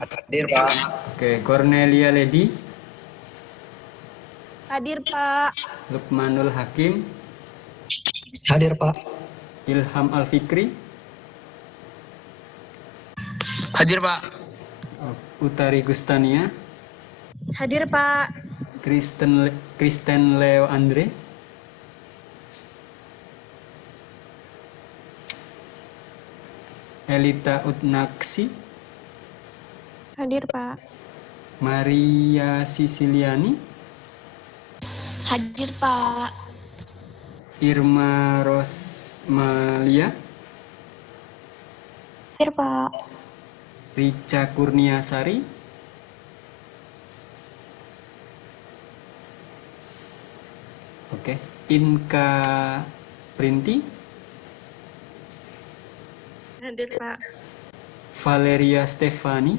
Hadir, Pak. Oke, Cornelia Ledi, Hadir, Pak. Lukmanul Hakim, Hadir, Pak. Ilham Alfikri, Hadir, Pak. Utari Gustania, Hadir, Pak. Kristen Leo Andre, Elita Utnaksi, Hadir, Pak. Maria Sisiliani, Hadir, Pak. Irma Rosmalia, Hadir, Pak. Rica Kurniasari, oke, Inka Printi, Hadir, Pak. Valeria Stefani,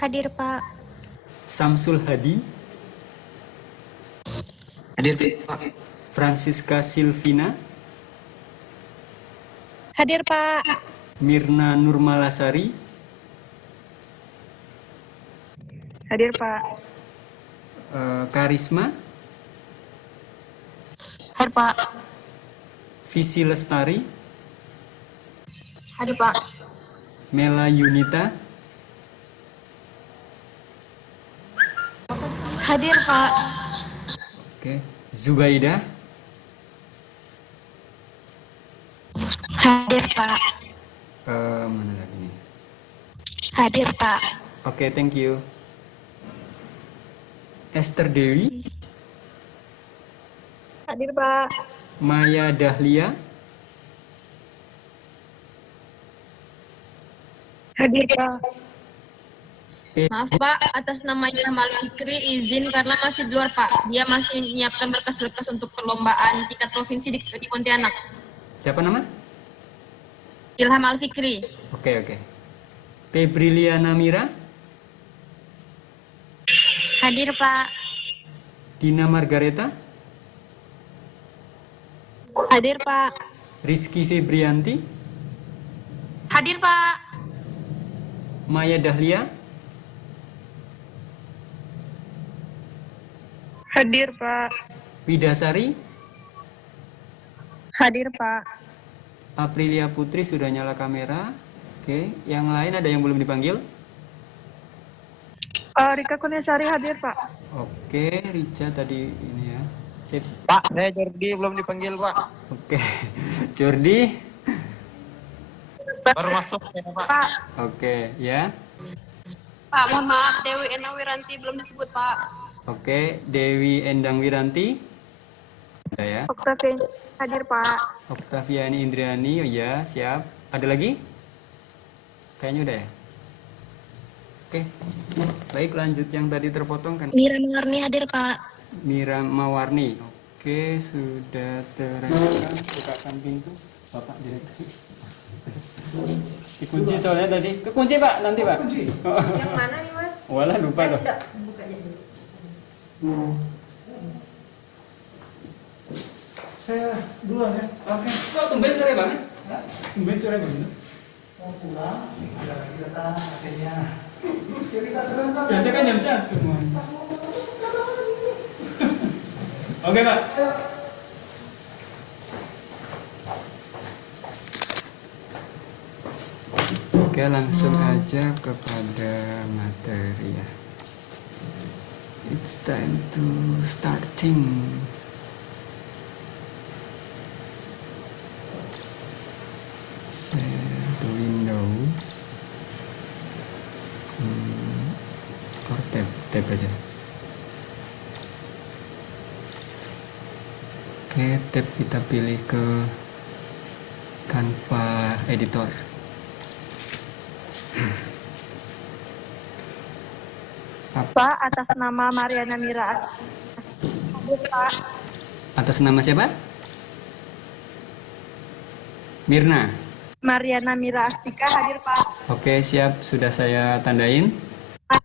Hadir, Pak. Samsul Hadi, Hadir, Pak. Francisca Silvina, Hadir, Pak. Mirna Nurmalasari, Hadir, Pak. Karisma, Hadir, Pak. Visi Lestari, Hadir, Pak. Mela Yunita, Hadir, Pak. oke, Zubaida, Hadir, Pak. mana lagi nih? Hadir, Pak. Oke, thank you. Esther Dewi, Hadir, Pak. Maya Dahlia, Hadir, Pak. Maaf Pak, atas nama Ilham Fikri izin karena masih di luar Pak. Dia masih menyiapkan berkas-berkas untuk perlombaan tingkat provinsi di Pontianak. siapa nama? Ilham Fikri. Oke. Febriliana Mira, Hadir, Pak. Dina Margareta, Hadir, Pak. Rizky Febrianti, Hadir, Pak. Maya Dahlia, Hadir, Pak. Widasari, Hadir, Pak. Aprilia Putri sudah nyala kamera. Oke, yang lain ada yang belum dipanggil? Rika Kurniasari hadir, Pak. Oke, Rica tadi ini ya. Sip. Pak, saya Jordi belum dipanggil, Pak. Oke, Jordi. Baru masuk saya, Pak. Pak. Oke, ya. Pak, mohon maaf Dewi Ena Wiranti belum disebut Pak. Oke, Dewi Endang Wiranti. Ada ya. Octavian hadir, Pak. Oktaviani Indriani, oh ya, siap. Ada lagi? Kayaknya udah ya. Oke, baik lanjut yang tadi terpotong kan. Mira Mawarni hadir, Pak. Mira Mawarni. Oke, sudah terekam. Bukakan pintu, Bapak Direktur. Dikunci soalnya tadi. Kekunci Pak, nanti Pak. Yang mana nih Mas? Walah lupa loh. Saya duluan ya. Oke, kok tumben sore banget? Tumben sore banget. Mau pulang, ada lagi datang akhirnya. Cerita sebentar. Biasa kan jam 1. Oke Pak. Oke, langsung aja kepada materi ya. It's time to starting. Share the window. Or tab aja. Oke, tab kita pilih ke Canva editor. Pak, atas nama Mariana Mira. Hadir, Pak. Atas nama siapa? Mirna. Mariana Mira Astika hadir, Pak. Oke, siap. Sudah saya tandain. Pak.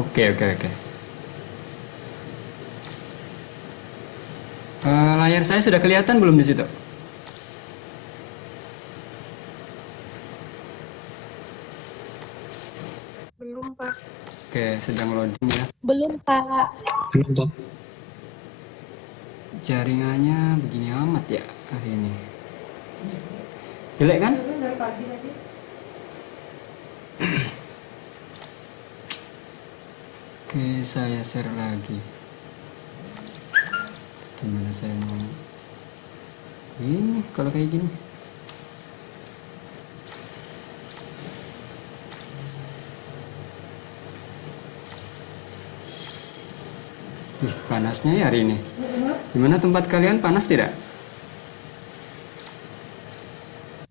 Oke. Layar saya sudah kelihatan belum di situ? Oke, sedang loading ya. Belum, Pak. Belum, Pak. Jaringannya begini amat ya hari ini. Jelek kan? Oke, saya share lagi. Gimana saya mau ini kalau kayak gini? Panasnya ya hari ini. Gimana tempat kalian, panas tidak?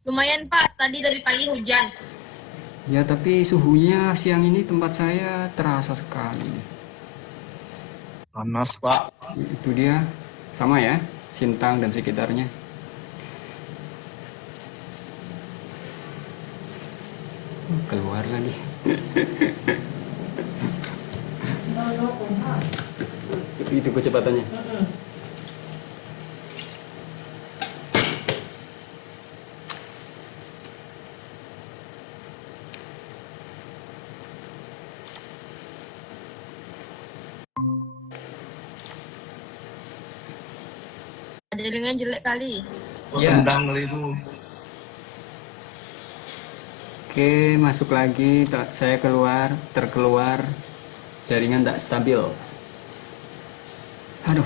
Lumayan Pak, tadi dari pagi hujan. Ya tapi suhunya siang ini tempat saya terasa sekali. Panas, Pak. Itu dia, sama ya, Sintang dan sekitarnya. Keluar lagi. Itu kecepatannya. Jaringan jelek kali. Ya. Tendang kali itu. Oke, masuk lagi. Saya keluar, terkeluar. Jaringan tak stabil. Aduh.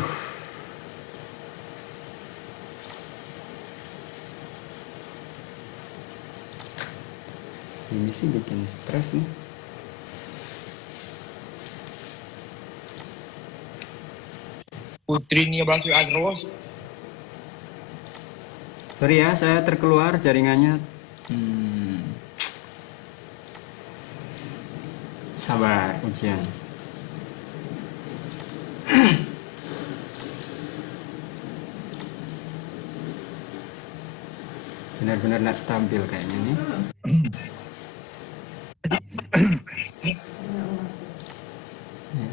Ini sih bikin stres nih. Putri ini berlangsung agros. Sorry ya, saya terkeluar jaringannya. Sabar, ujian. Benar-benar nggak stabil kayaknya nih. Ya.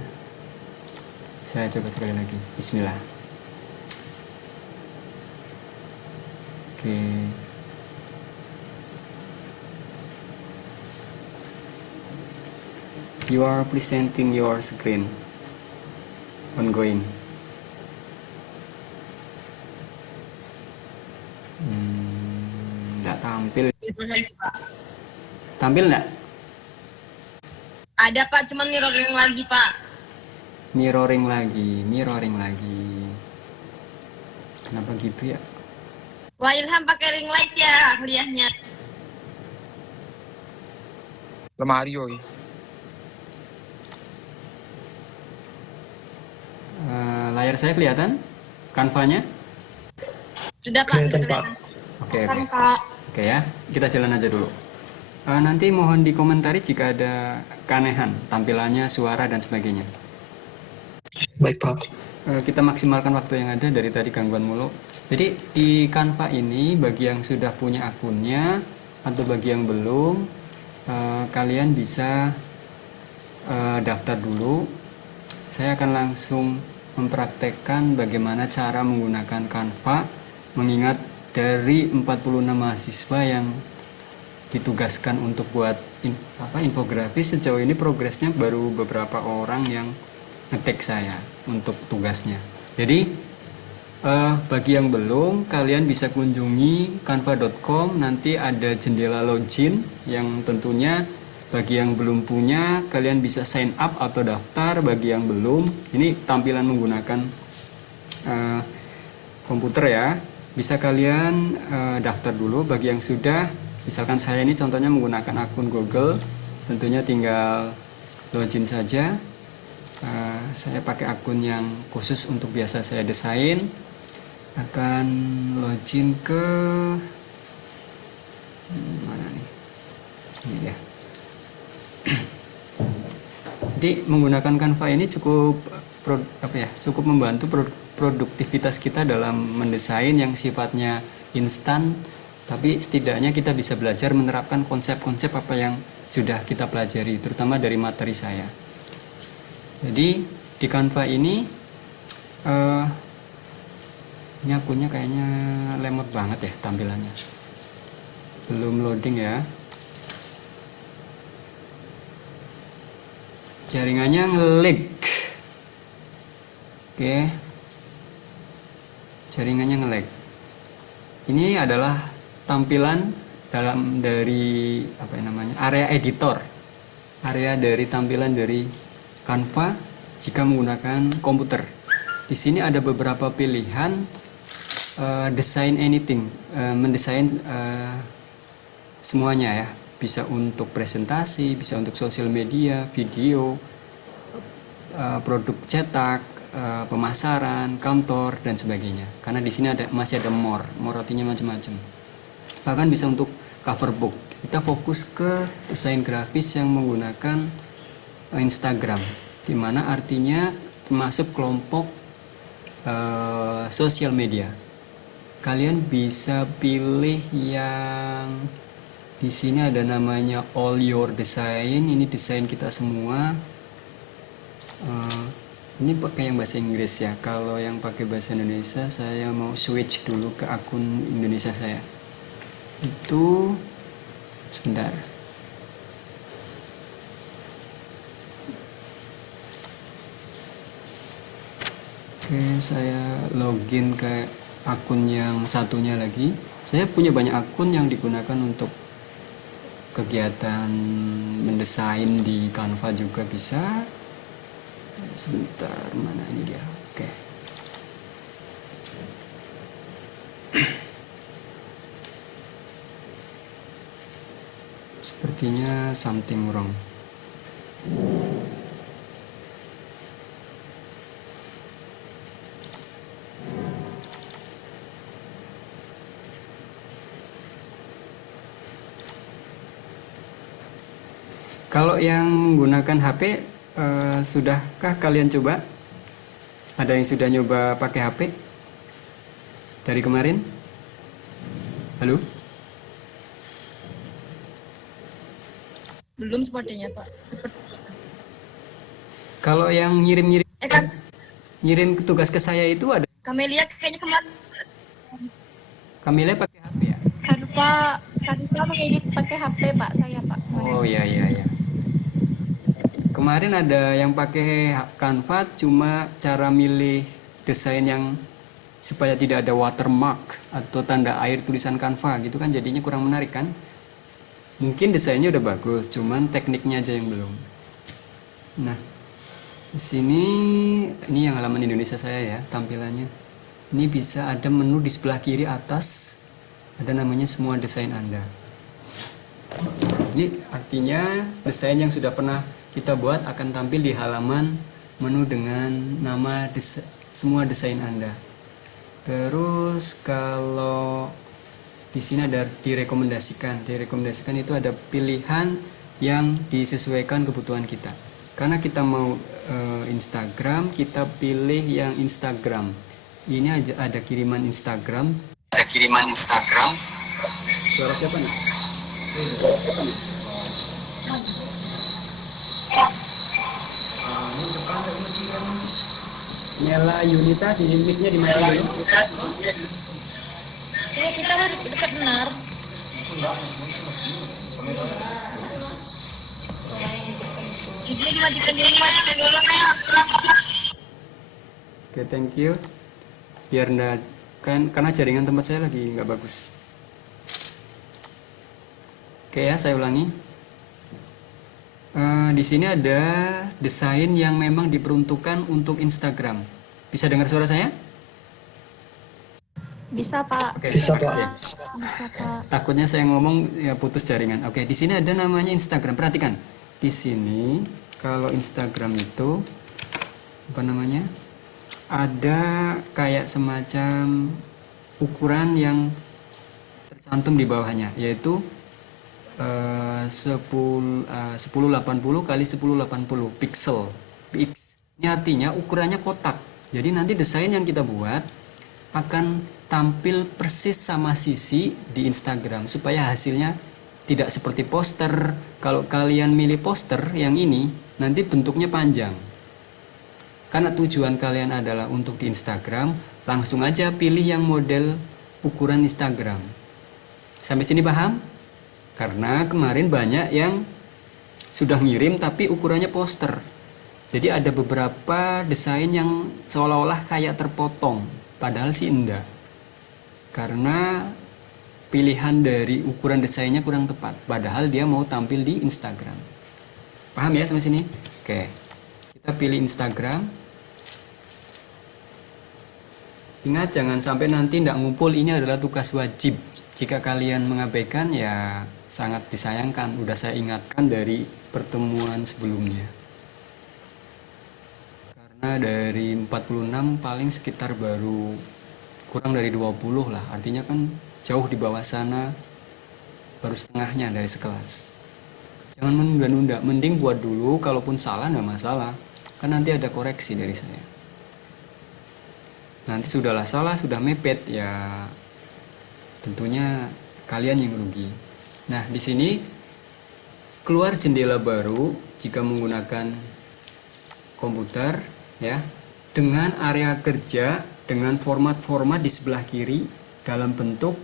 Saya coba sekali lagi. Bismillah. Oke. You are presenting your screen. Ongoing. Nggak tampil. Tampil nggak? Ada Pak, cuman mirroring lagi Pak. Mirroring lagi. Kenapa gitu ya? Wah Ilham pakai ring light ya kuliahnya. Lemari, oi. Layar saya kelihatan? Kanvanya? Sudah Pak, sudah Pak. Oke. Kan, Pak. Oke ya, kita jalan aja dulu. Nanti mohon dikomentari jika ada keanehan, tampilannya, suara, dan sebagainya. Baik, Pak. Kita maksimalkan waktu yang ada, dari tadi gangguan mulu. Jadi di Canva ini, bagi yang sudah punya akunnya, atau bagi yang belum, kalian bisa daftar dulu. Saya akan langsung mempraktekkan bagaimana cara menggunakan Canva, mengingat dari 46 mahasiswa yang ditugaskan untuk buat infografis, sejauh ini progresnya baru beberapa orang yang ngetek saya untuk tugasnya. Jadi bagi yang belum, kalian bisa kunjungi canva.com, nanti ada jendela login yang tentunya bagi yang belum punya, kalian bisa sign up atau daftar. Bagi yang belum, ini tampilan menggunakan komputer ya, bisa kalian daftar dulu. Bagi yang sudah, misalkan saya ini contohnya menggunakan akun Google, tentunya tinggal login saja. Saya pakai akun yang khusus untuk biasa saya desain. Akan login ke mana nih? Ini ya. Jadi menggunakan Canva ini cukup cukup membantu produktivitas kita dalam mendesain yang sifatnya instan, tapi setidaknya kita bisa belajar menerapkan konsep-konsep apa yang sudah kita pelajari, terutama dari materi saya. Jadi di Canva ini akunnya kayaknya lemot banget ya tampilannya, belum loading ya. Jaringannya nge-lag. Oke. Jaringannya nge-lag. Ini adalah tampilan dari apa namanya? Area editor. Area dari tampilan dari Canva jika menggunakan komputer. Di sini ada beberapa pilihan design anything, mendesain semuanya ya. Bisa untuk presentasi, bisa untuk sosial media, video, produk cetak, pemasaran, kantor dan sebagainya. Karena di sini masih ada more artinya macam-macam. Bahkan bisa untuk cover book. Kita fokus ke desain grafis yang menggunakan Instagram, di mana artinya termasuk kelompok sosial media. Kalian bisa pilih yang di sini ada namanya all your design. Ini desain kita semua. Ini pakai yang bahasa Inggris ya. Kalau yang pakai bahasa Indonesia, saya mau switch dulu ke akun Indonesia saya. Itu sebentar. Oke, saya login ke akun yang satunya lagi. Saya punya banyak akun yang digunakan untuk kegiatan mendesain di Canva juga bisa. Sebentar, mana ini dia? Oke. Sepertinya something wrong. Kalau yang menggunakan HP, sudahkah kalian coba? Ada yang sudah nyoba pakai HP dari kemarin? Halo? Belum sepertinya Pak. Kalau yang ngirim Kan tugas ke saya itu ada. Kamelia kayaknya kemarin. Kamelia pakai HP ya? Kanva mengedit pakai HP Pak, saya Pak. Oh iya. Kemarin ada yang pakai Canva, cuma cara milih desain yang supaya tidak ada watermark atau tanda air tulisan Canva gitu kan, jadinya kurang menarik kan. Mungkin desainnya udah bagus, cuman tekniknya aja yang belum. Nah, di sini ini yang halaman Indonesia saya ya, tampilannya. Ini bisa ada menu di sebelah kiri atas, ada namanya semua desain Anda. Ini artinya desain yang sudah pernah kita buat akan tampil di halaman menu dengan nama semua desain Anda. Terus kalau di sini ada direkomendasikan. Direkomendasikan itu ada pilihan yang disesuaikan kebutuhan kita. Karena kita mau Instagram, kita pilih yang Instagram. Ini aja ada kiriman Instagram. Ada kiriman Instagram. Suara siapa nih? Siapa nih? Mela Yunita, di mic-nya di mana dulu? Iya, kita mah dekat benar. Ini dimatikan dulu ya. Oke, thank you. Biar enggak kan karena jaringan tempat saya lagi nggak bagus. Oke ya, saya ulangi. Di sini ada desain yang memang diperuntukkan untuk Instagram. Bisa dengar suara saya? Bisa Pak. Oke, Bisa, terima kasih. Bisa Pak. Takutnya saya ngomong ya putus jaringan. Oke, di sini ada namanya Instagram. Perhatikan. Di sini kalau Instagram itu apa namanya? Ada kayak semacam ukuran yang tercantum di bawahnya, yaitu 1080 kali 1080 pixel. Ini artinya ukurannya kotak. Jadi nanti desain yang kita buat akan tampil persis sama sisi di Instagram supaya hasilnya tidak seperti poster. Kalau kalian milih poster yang ini nanti bentuknya panjang. Karena tujuan kalian adalah untuk di Instagram, langsung aja pilih yang model ukuran Instagram. Sampai sini paham? Karena kemarin banyak yang sudah ngirim tapi ukurannya poster. Jadi ada beberapa desain yang seolah-olah kayak terpotong, padahal sih enggak. Karena pilihan dari ukuran desainnya kurang tepat, padahal dia mau tampil di Instagram. Paham ya sampai sini? Oke. Kita pilih Instagram. Ingat jangan sampai nanti enggak ngumpul, ini adalah tugas wajib. Jika kalian mengabaikan ya sangat disayangkan, udah saya ingatkan dari pertemuan sebelumnya. Karena dari 46 paling sekitar baru kurang dari 20 lah, artinya kan jauh di bawah sana, baru setengahnya dari sekelas. Jangan menunda-nunda, mending buat dulu, kalaupun salah nggak masalah, kan nanti ada koreksi dari saya. Nanti sudahlah salah, sudah mepet ya tentunya kalian yang rugi. Nah di sini keluar jendela baru jika menggunakan komputer ya, dengan area kerja dengan format-format di sebelah kiri dalam bentuk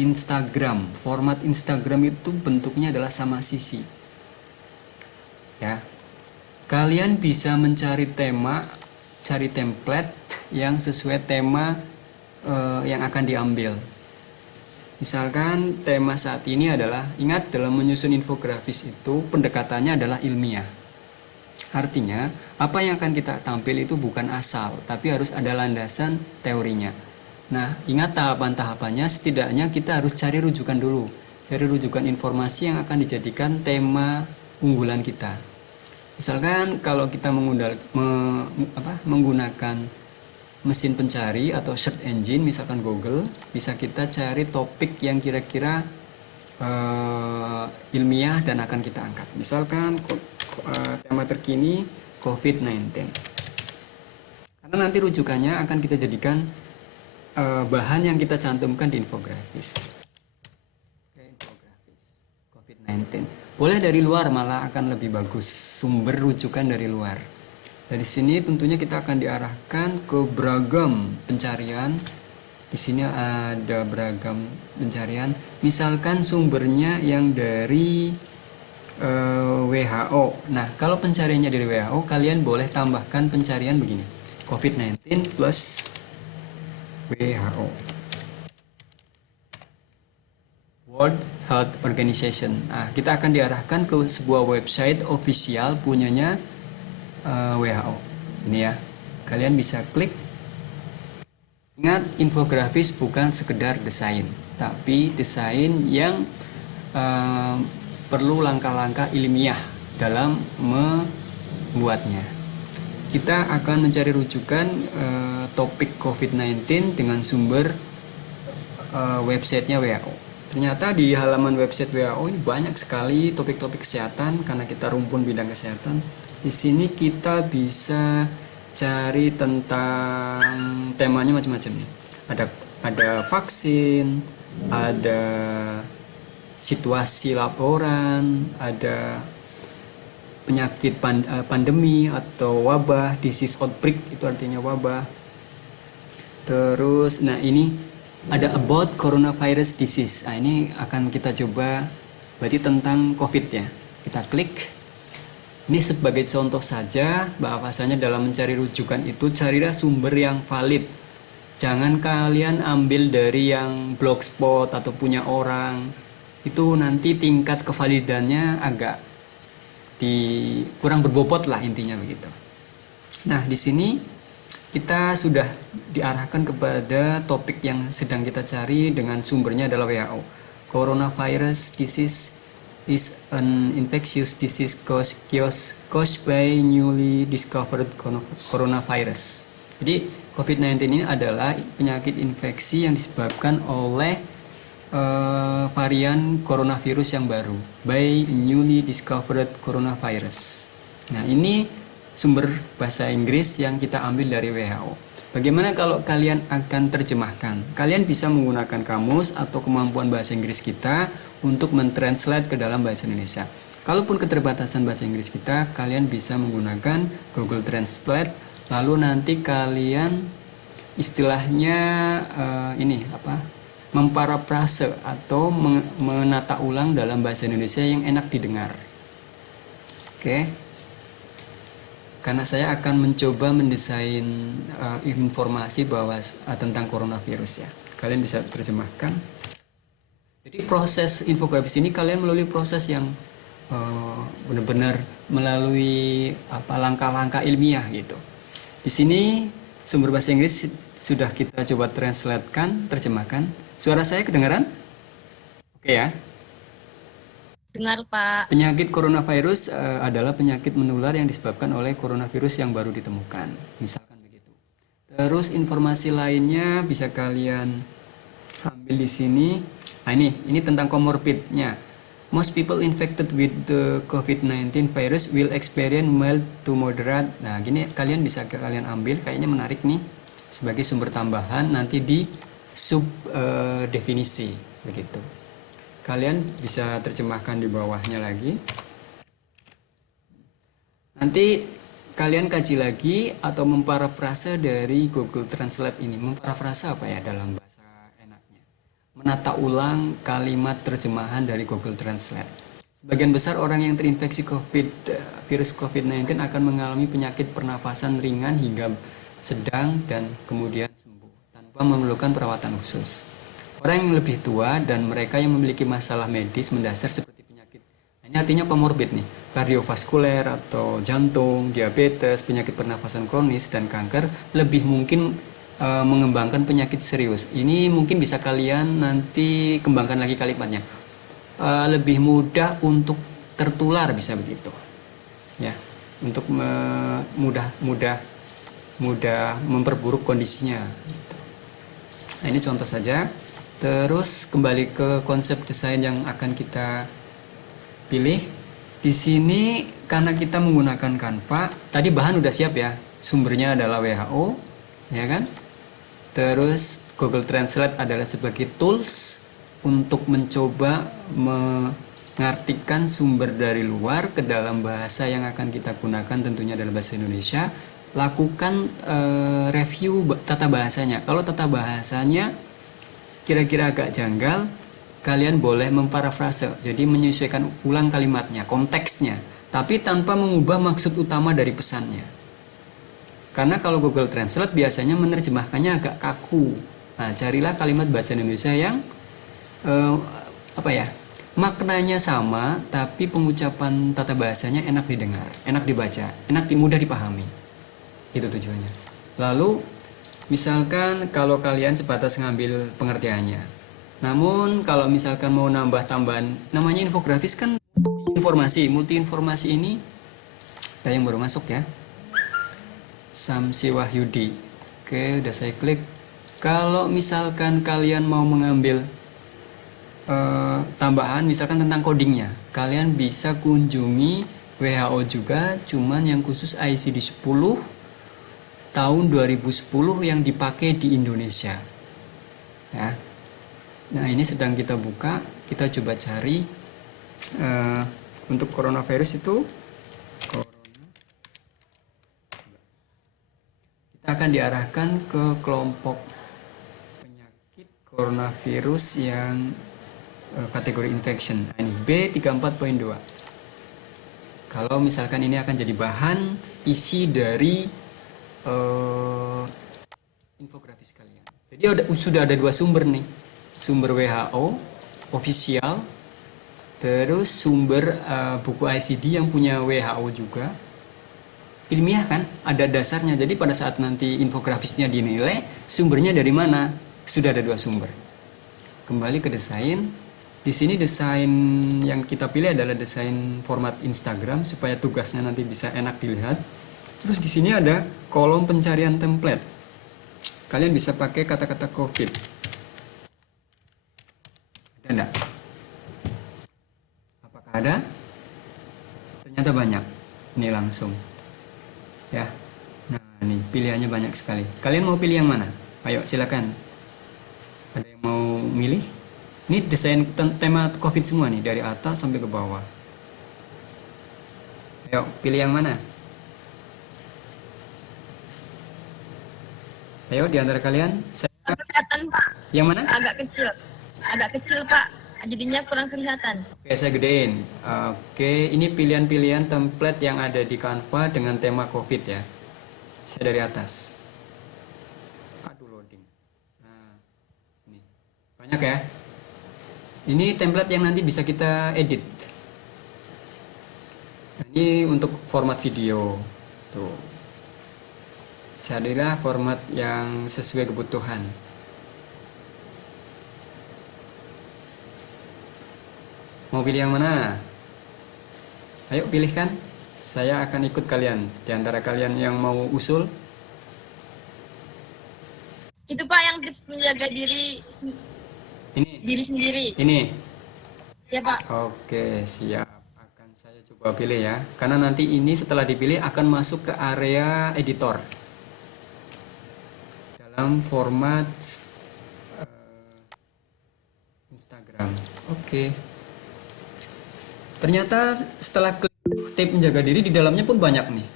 Instagram. Format Instagram itu bentuknya adalah sama sisi ya. Kalian bisa mencari tema, cari template yang sesuai tema yang akan diambil. Misalkan tema saat ini adalah, ingat dalam menyusun infografis itu pendekatannya adalah ilmiah. Artinya, apa yang akan kita tampil itu bukan asal, tapi harus ada landasan teorinya. Nah, ingat tahapan-tahapannya, setidaknya kita harus cari rujukan dulu. Cari rujukan informasi yang akan dijadikan tema unggulan kita. Misalkan kalau kita menggunakan mesin pencari atau search engine, misalkan Google, bisa kita cari topik yang kira-kira ilmiah dan akan kita angkat. Misalkan tema terkini COVID-19. Karena nanti rujukannya akan kita jadikan bahan yang kita cantumkan di infografis. Infografis COVID-19. Boleh dari luar, malah akan lebih bagus, sumber rujukan dari luar. Dari sini tentunya kita akan diarahkan ke beragam pencarian. Di sini ada beragam pencarian. Misalkan sumbernya yang dari WHO. Nah, kalau pencariannya dari WHO, kalian boleh tambahkan pencarian begini: COVID-19 plus WHO. World Health Organization. Nah, kita akan diarahkan ke sebuah website official punyanya WHO. Ini ya, kalian bisa klik. Ingat, infografis bukan sekedar desain, tapi desain yang perlu langkah-langkah ilmiah dalam membuatnya. Kita akan mencari rujukan topik COVID-19 dengan sumber websitenya WHO. Ternyata di halaman website WHO ini banyak sekali topik-topik kesehatan, karena kita rumpun bidang kesehatan. Di sini kita bisa cari tentang temanya macam-macam nih. Ada vaksin, ada situasi laporan, ada penyakit pandemi atau wabah, disease outbreak itu artinya wabah. Terus, nah ini ada about coronavirus disease. Nah ini akan kita coba, berarti tentang COVID ya. Kita klik. Ini sebagai contoh saja, bahwasanya dalam mencari rujukan itu carilah sumber yang valid. Jangan kalian ambil dari yang blogspot atau punya orang. Itu nanti tingkat kevalidannya agak kurang berbobot lah, intinya begitu. Nah, di sini kita sudah diarahkan kepada topik yang sedang kita cari dengan sumbernya adalah WHO. Coronavirus disease is an infectious disease caused by newly discovered coronavirus. Jadi COVID-19 ini adalah penyakit infeksi yang disebabkan oleh varian coronavirus yang baru, by newly discovered coronavirus. Nah, ini sumber bahasa Inggris yang kita ambil dari WHO. Bagaimana kalau kalian akan terjemahkan? Kalian bisa menggunakan kamus atau kemampuan bahasa Inggris kita untuk mentranslate ke dalam bahasa Indonesia. Kalaupun keterbatasan bahasa Inggris kita, kalian bisa menggunakan Google Translate. Lalu nanti kalian istilahnya memparafrase atau menata ulang dalam bahasa Indonesia yang enak didengar. Oke. karena saya akan mencoba mendesain informasi bahwa tentang coronavirus ya. Kalian bisa terjemahkan. Jadi proses infografis ini kalian melalui proses yang benar-benar melalui langkah-langkah ilmiah gitu. Di sini sumber bahasa Inggris sudah kita coba translatekan, terjemahkan. Suara saya kedengaran? Oke ya. Dengar Pak. Penyakit coronavirus adalah penyakit menular yang disebabkan oleh coronavirus yang baru ditemukan. Misalkan begitu. Terus informasi lainnya bisa kalian ambil di sini. Nah ini tentang comorbidnya. Most people infected with the COVID-19 virus will experience mild to moderate. Nah gini kalian bisa kalian ambil, kayaknya menarik nih sebagai sumber tambahan nanti di sub definisi begitu. Kalian bisa terjemahkan di bawahnya lagi. Nanti kalian kaji lagi atau memparafrase dari Google Translate ini. Memparafrase apa ya dalam bahasa enaknya? Menata ulang kalimat terjemahan dari Google Translate. Sebagian besar orang yang terinfeksi virus COVID-19 akan mengalami penyakit pernafasan ringan hingga sedang dan kemudian sembuh tanpa memerlukan perawatan khusus. Orang yang lebih tua dan mereka yang memiliki masalah medis mendasar seperti penyakit, ini artinya komorbid nih, kardiovaskuler atau jantung, diabetes, penyakit pernafasan kronis dan kanker lebih mungkin mengembangkan penyakit serius. Ini mungkin bisa kalian nanti kembangkan lagi kalimatnya. Lebih mudah untuk tertular bisa begitu, ya, untuk mudah memperburuk kondisinya. Nah ini contoh saja. Terus kembali ke konsep desain yang akan kita pilih. Di sini karena kita menggunakan Canva, tadi bahan udah siap ya. Sumbernya adalah WHO, ya kan? Terus Google Translate adalah sebagai tools untuk mencoba mengartikan sumber dari luar ke dalam bahasa yang akan kita gunakan, tentunya dalam bahasa Indonesia. Lakukan review tata bahasanya. Kalau tata bahasanya kira-kira agak janggal, kalian boleh memparafrase, jadi menyesuaikan ulang kalimatnya, konteksnya, tapi tanpa mengubah maksud utama dari pesannya. Karena kalau Google Translate biasanya menerjemahkannya agak kaku. Nah, carilah kalimat bahasa Indonesia yang maknanya sama, tapi pengucapan tata bahasanya enak didengar, enak dibaca, mudah dipahami. Itu tujuannya. Lalu misalkan kalau kalian sebatas ngambil pengertiannya. Namun kalau misalkan mau nambah tambahan, namanya infografis kan multi informasi ini ada yang baru masuk ya. Samsi Wahyudi. Oke, udah saya klik. Kalau misalkan kalian mau mengambil tambahan misalkan tentang codingnya, kalian bisa kunjungi WHO juga, cuman yang khusus ICD 10 tahun 2010 yang dipakai di Indonesia ya. Nah ini sedang kita buka, kita coba cari untuk coronavirus itu kita akan diarahkan ke kelompok penyakit coronavirus yang kategori infection. Nah, ini B34.2. Kalau misalkan ini akan jadi bahan isi dari infografis kalian. Jadi sudah ada dua sumber nih, sumber WHO official, terus sumber buku ICD yang punya WHO juga, ilmiah kan, ada dasarnya. Jadi pada saat nanti infografisnya dinilai, sumbernya dari mana? Sudah ada dua sumber. Kembali ke desain. Di sini desain yang kita pilih adalah desain format Instagram supaya tugasnya nanti bisa enak dilihat. Terus di sini ada kolom pencarian template. Kalian bisa pakai kata-kata COVID. Ada enggak? Apakah ada? Ternyata banyak. Ini langsung. Ya. Nah, ini pilihannya banyak sekali. Kalian mau pilih yang mana? Ayo silakan. Ada yang mau milih? Ini desain tema COVID semua nih, dari atas sampai ke bawah. Ayo, pilih yang mana? Ayo di antara kalian, Kelihatan Pak. yang mana? Agak kecil Pak. jadinya kurang kelihatan. Oke, saya gedein. Oke, ini pilihan-pilihan template yang ada di Canva dengan tema COVID ya. Saya dari atas. Aduh, loading. Nah, ini banyak ya. Ini template yang nanti bisa kita edit. Nah, ini untuk format video. Tuh. Carilah format yang sesuai kebutuhan. Mau pilih yang mana? Ayo pilihkan. Saya akan ikut kalian. Di antara kalian yang mau usul. Itu Pak yang tips menjaga diri Ini. sendiri. Ini. Ya Pak. Oke, siap. Akan saya coba pilih ya. Karena nanti ini setelah dipilih akan masuk ke area editor. Dalam format Instagram. Oke. Ternyata setelah klik tip menjaga diri di dalamnya pun banyak nih.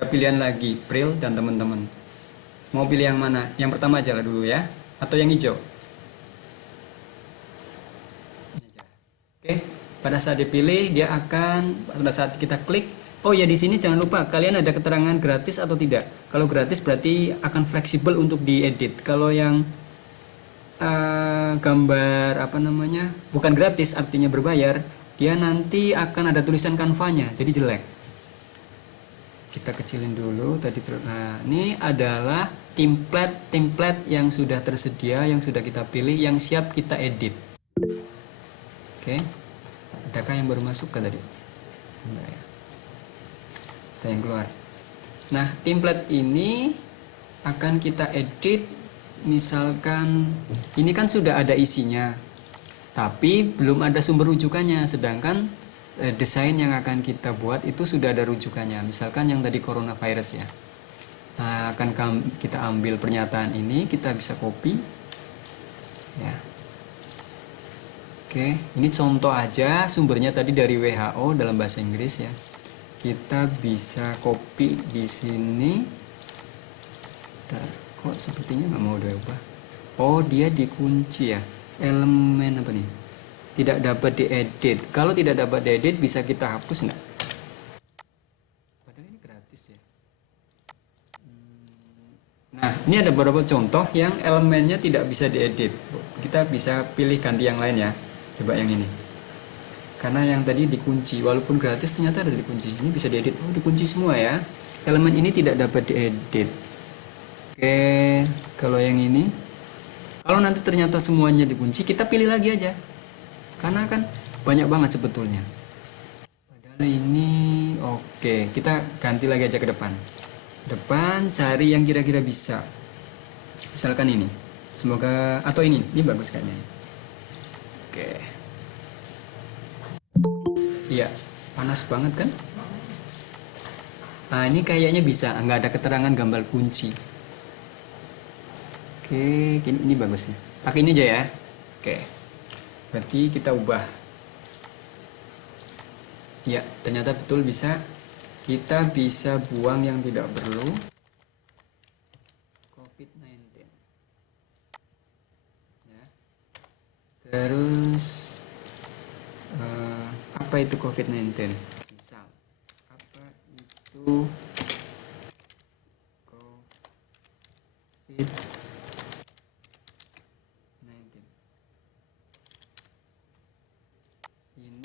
Ada pilihan lagi, Pril dan teman-teman. Mau pilih yang mana? Yang pertama aja lah dulu ya, atau yang hijau? Ini aja. Oke, pada saat dipilih dia akan pada saat kita klik, oh ya di sini jangan lupa kalian ada keterangan gratis atau tidak. Kalau gratis berarti akan fleksibel untuk diedit. Kalau yang gambar apa namanya? Bukan gratis artinya berbayar. Dia nanti akan ada tulisan Canva-nya, jadi jelek. Kita kecilin dulu tadi. Nah, ini adalah template yang sudah tersedia, yang sudah kita pilih, yang siap kita edit. Oke. Adakah yang baru masuk ke tadi? Enggak ya. Ada yang keluar. Nah, template ini akan kita edit. Misalkan ini kan sudah ada isinya, tapi belum ada sumber rujukannya, sedangkan desain yang akan kita buat itu sudah ada rujukannya. Misalkan yang tadi coronavirus ya. Nah, akan kita ambil pernyataan ini, kita bisa copy ya. Oke, ini contoh aja, sumbernya tadi dari WHO dalam bahasa Inggris ya. Kita bisa copy di sini. Bentar, kok sepertinya nggak mau diubah. Oh, dia dikunci ya. Elemen apa nih? Tidak dapat diedit. Kalau tidak dapat diedit bisa kita hapus nggak? Padahal ini gratis ya. Nah, ini ada beberapa contoh yang elemennya tidak bisa diedit. Kita bisa pilih ganti yang lain ya. Coba yang ini. Karena yang tadi dikunci, walaupun gratis ternyata ada dikunci. Ini bisa diedit. Oh, dikunci semua ya. Elemen ini tidak dapat diedit. Oke, kalau yang ini, kalau nanti ternyata semuanya dikunci, kita pilih lagi aja. Karena kan banyak banget sebetulnya. Padahal ini oke, kita ganti lagi aja ke depan. Depan cari yang kira-kira bisa. Misalkan ini. Semoga atau ini bagus kayaknya. Oke. Iya, panas banget kan? Nah, ini kayaknya bisa, nggak ada keterangan gambar kunci. Oke, ini bagus nih. Pakai ini aja ya. Oke. Berarti kita ubah. Ya, ternyata betul bisa. Kita bisa buang yang tidak perlu. COVID-19. Ya. Terus apa itu COVID-19? Misal, apa itu COVID?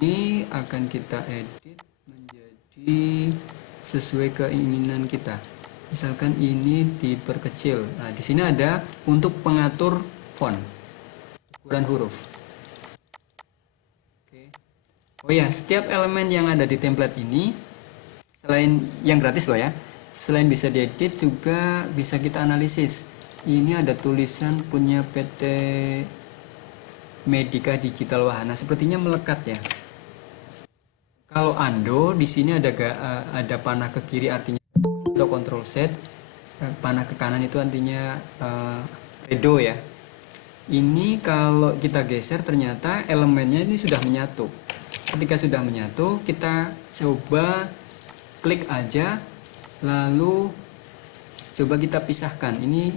Ini akan kita edit menjadi sesuai keinginan kita. Misalkan ini diperkecil. Nah, di sini ada untuk pengatur font, ukuran huruf. Oke. Oh ya, setiap elemen yang ada di template ini, selain yang gratis loh ya, selain bisa diedit juga bisa kita analisis. Ini ada tulisan punya PT Medika Digital Wahana, sepertinya melekat ya. Kalau Ando di sini ada panah ke kiri artinya atau Control Z, panah ke kanan itu artinya redo ya. Ini kalau kita geser ternyata elemennya ini sudah menyatu. Ketika sudah menyatu, kita coba klik aja, lalu coba kita pisahkan. Ini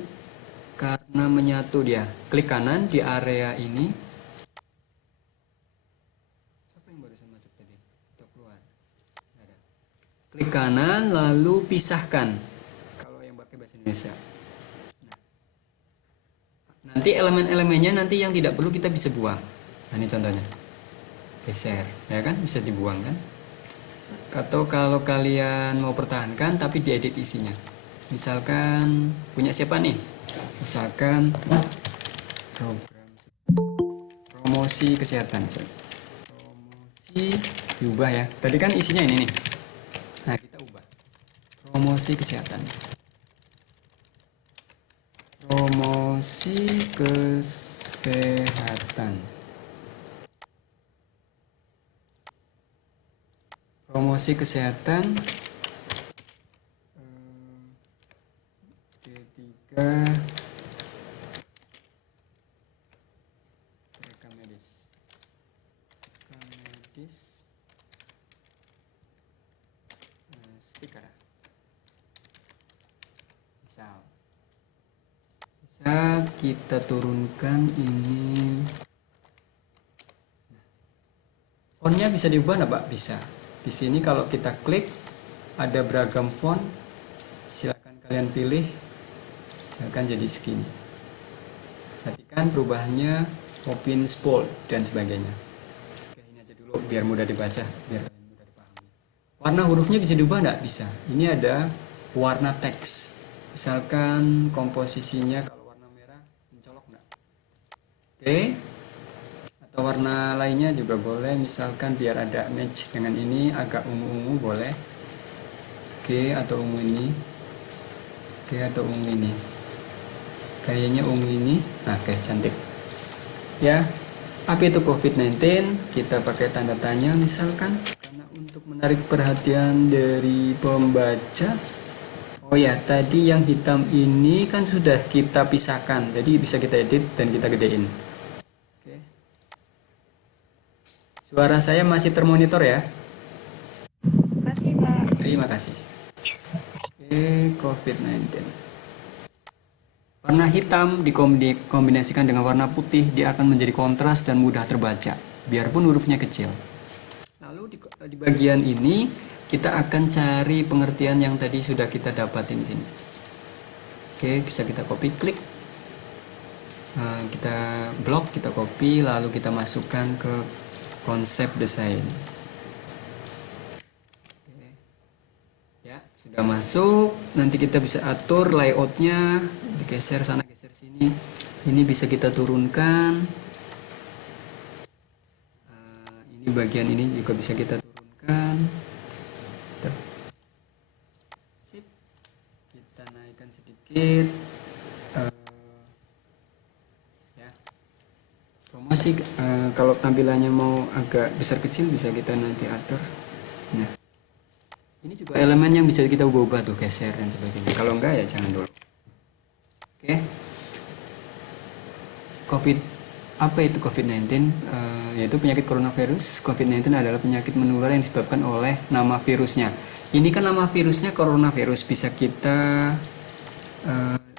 karena menyatu dia. Klik kanan di area ini. klik kanan lalu pisahkan kalau yang pakai bahasa Indonesia. Nanti elemen-elemennya nanti yang tidak perlu kita bisa buang. Nah ini contohnya, geser, ya kan, bisa dibuang kan. Atau kalau kalian mau pertahankan tapi diedit isinya, misalkan punya siapa nih, misalkan program promosi kesehatan, promosi, diubah ya, tadi kan isinya ini nih, nah kita ubah promosi kesehatan, promosi kesehatan, promosi kesehatan, D3 rekam medis, stiker, bisa kita turunkan ini. Fontnya bisa diubah nggak Pak? Bisa. Di sini kalau kita klik ada beragam font, silakan kalian pilih, silakan jadi segini. Perhatikan perubahannya, open bold dan sebagainya. Oke, ini aja dulu biar mudah dibaca, biar kalian mudah dipahami. Warna hurufnya bisa diubah nggak? Bisa. Ini ada warna teks. Misalkan komposisinya kalau warna merah mencolok nggak? Oke. Atau warna lainnya juga boleh, misalkan biar ada match dengan ini, agak ungu-ungu boleh. Oke, atau ungu ini. Oke, atau ungu ini. Kayaknya ungu ini. Nah, oke, cantik. Ya, apa itu COVID-19? Kita pakai tanda tanya misalkan, karena untuk menarik perhatian dari pembaca. Oh ya, tadi yang hitam ini kan sudah kita pisahkan, jadi bisa kita edit dan kita gedein. Suara saya masih termonitor ya? Masih, Pak. Terima kasih. Oke, COVID-19. Warna hitam dikombinasikan dengan warna putih, dia akan menjadi kontras dan mudah terbaca, biarpun hurufnya kecil. Lalu di bagian ini, kita akan cari pengertian yang tadi sudah kita dapatin di sini. Oke, bisa kita copy klik. Kita blok, kita copy, lalu kita masukkan ke konsep desain. Oke. Ya, sudah masuk. Nanti kita bisa atur layoutnya, digeser sana, geser sini. Ini bisa kita turunkan. Ini bagian ini juga bisa kita turunkan. Tuh. Sip. Kita naikkan sedikit. Promosi, kalau tampilannya mau agak besar kecil bisa kita nanti atur. Nah, ini juga elemen yang bisa kita ubah tuh, geser dan sebagainya. Kalau enggak ya jangan dulu. Oke. Apa itu COVID-19? Yaitu penyakit coronavirus. COVID-19 adalah penyakit menular yang disebabkan oleh nama virusnya. Ini kan nama virusnya coronavirus, bisa kita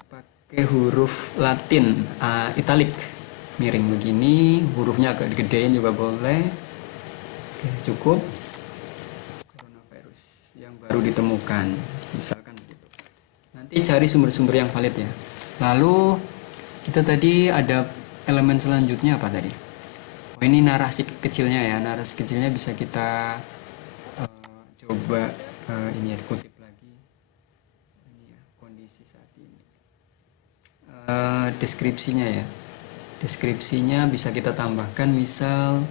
pakai huruf Latin, italic. Miring begini, hurufnya agak gedein juga boleh. Oke, cukup. Coronavirus yang baru ditemukan, misalkan begitu. Nanti cari sumber-sumber yang valid ya. Lalu kita tadi ada elemen selanjutnya apa tadi? Oh, ini narasi kecilnya ya. Narasi kecilnya bisa kita coba ini ya, kutip lagi. Ini ya, kondisi saat ini. Deskripsinya ya. Deskripsinya bisa kita tambahkan, misal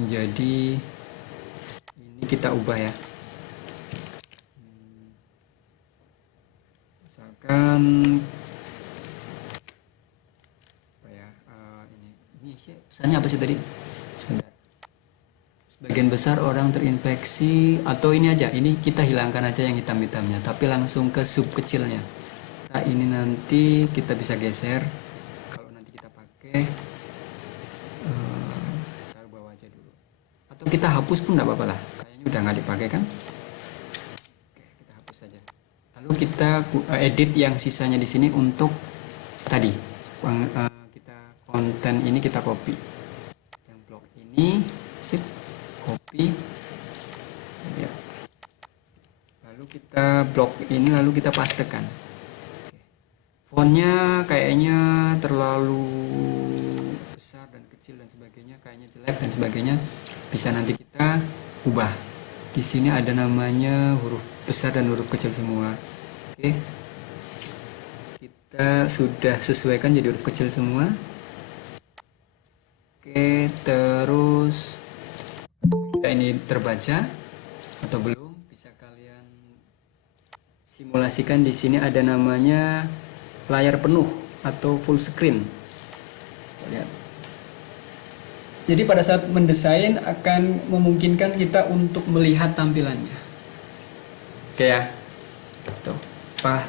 menjadi ini, kita ubah ya, misalkan apa ya, ini sih pesannya apa sih tadi? Sebentar. Sebagian besar orang terinfeksi, atau ini aja, ini kita hilangkan aja yang hitam-hitamnya, tapi langsung ke sub kecilnya. Nah, ini nanti kita bisa geser. Taruh bawah aja dulu, atau kita hapus pun tidak apa-apa lah, kayaknya udah nggak dipakai kan. Oke, kita hapus saja, lalu kita edit yang sisanya di sini. Untuk tadi kita konten ini kita copy, yang blok ini sip, copy ya. blok ini lalu kita pastekan. Fontnya kayaknya terlalu besar dan kecil dan sebagainya, kayaknya jelek dan sebagainya, bisa nanti kita ubah. Di sini ada namanya huruf besar dan huruf kecil semua. Oke, kita sudah sesuaikan jadi huruf kecil semua. Oke, terus ini terbaca atau belum? Bisa kalian simulasikan. Di sini ada namanya layar penuh atau full screen. Lihat. Jadi pada saat mendesain akan memungkinkan kita untuk melihat tampilannya. Oke ya. Tuh.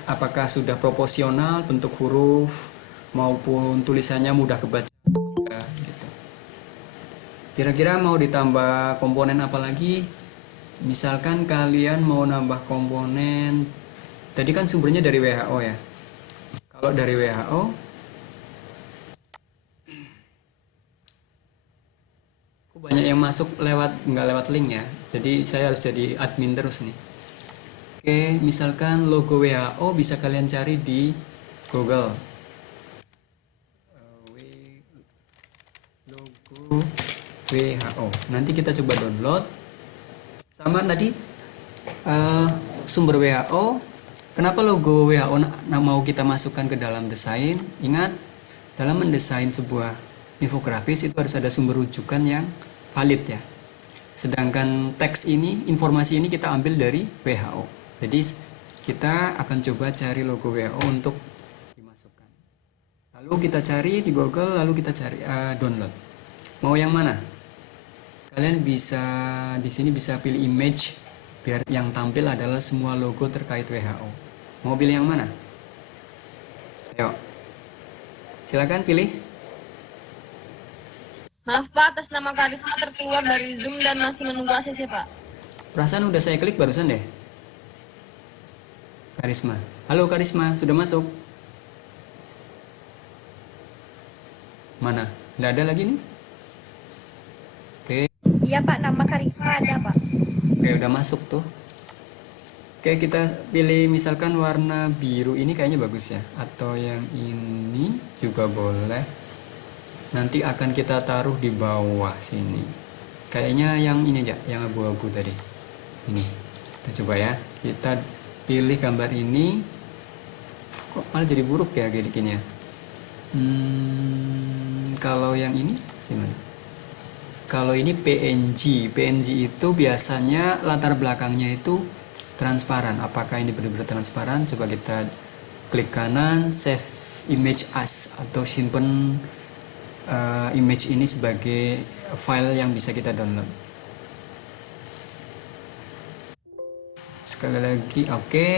Apakah sudah proporsional bentuk huruf maupun tulisannya mudah kebaca? Ya, gitu. Kira-kira mau ditambah komponen apa lagi? Misalkan kalian mau nambah komponen, tadi kan sumbernya dari WHO ya. Kalau dari WHO, banyak yang masuk nggak lewat link ya. Jadi saya harus jadi admin terus nih. Oke, misalkan logo WHO bisa kalian cari di Google. Logo WHO. Nanti kita coba download. Sama tadi sumber WHO. Kenapa logo WHO mau kita masukkan ke dalam desain? Ingat, dalam mendesain sebuah infografis itu harus ada sumber rujukan yang valid ya. Sedangkan teks ini, informasi ini kita ambil dari WHO. Jadi kita akan coba cari logo WHO untuk dimasukkan. Lalu kita cari di Google, lalu kita cari download. Mau yang mana? Kalian bisa di sini bisa pilih image biar yang tampil adalah semua logo terkait WHO. Mau pilih yang mana? Ayo. Silakan pilih. Maaf Pak, atas nama Karisma terkeluar dari Zoom dan masih menunggu ACC Pak. Perasaan udah saya klik barusan deh. Karisma. Halo Karisma, sudah masuk? Mana? Nggak ada lagi nih? Oke. Iya Pak, nama Karisma ada Pak. Oke, udah masuk tuh. Oke, kita pilih misalkan warna biru ini kayaknya bagus ya. Atau yang ini juga boleh. Nanti akan kita taruh di bawah sini. Kayaknya yang ini aja, yang abu-abu tadi. Ini. Kita coba ya. Kita pilih gambar ini. Kok malah jadi buruk ya kayak gini ya? Kalau yang ini gimana? Kalau ini PNG. PNG itu biasanya latar belakangnya itu transparan. Apakah ini benar-benar transparan? Coba kita klik kanan, save image as atau simpen image ini sebagai file yang bisa kita download. Sekali lagi, oke,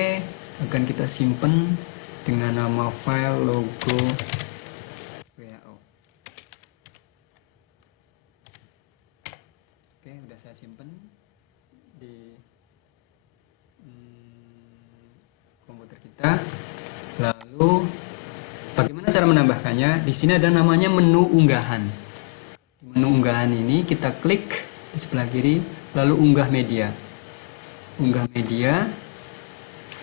akan kita simpen dengan nama file logo WHO. Oke, udah saya simpen di komputer kita. Lalu bagaimana cara menambahkannya? Di sini ada namanya menu unggahan. Di menu unggahan ini kita klik di sebelah kiri, lalu unggah media. Unggah media,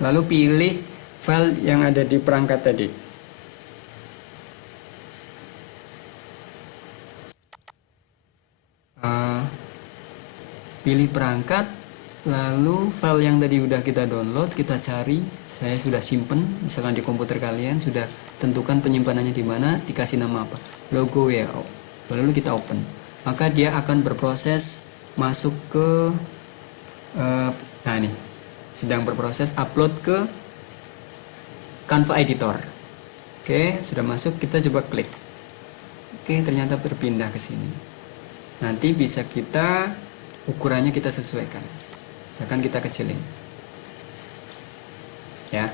lalu pilih file yang ada di perangkat tadi. Pilih perangkat, lalu file yang tadi udah kita download, kita cari. Saya sudah simpen, misalkan di komputer kalian sudah tentukan penyimpanannya di mana, dikasih nama apa, logo WHO. Lalu kita open, maka dia akan berproses masuk ke nah ini sedang berproses upload ke Canva Editor. Oke, sudah masuk, kita coba klik. Oke, ternyata berpindah ke sini. Nanti bisa kita ukurannya kita sesuaikan. Misalkan kita kecilin. Ya.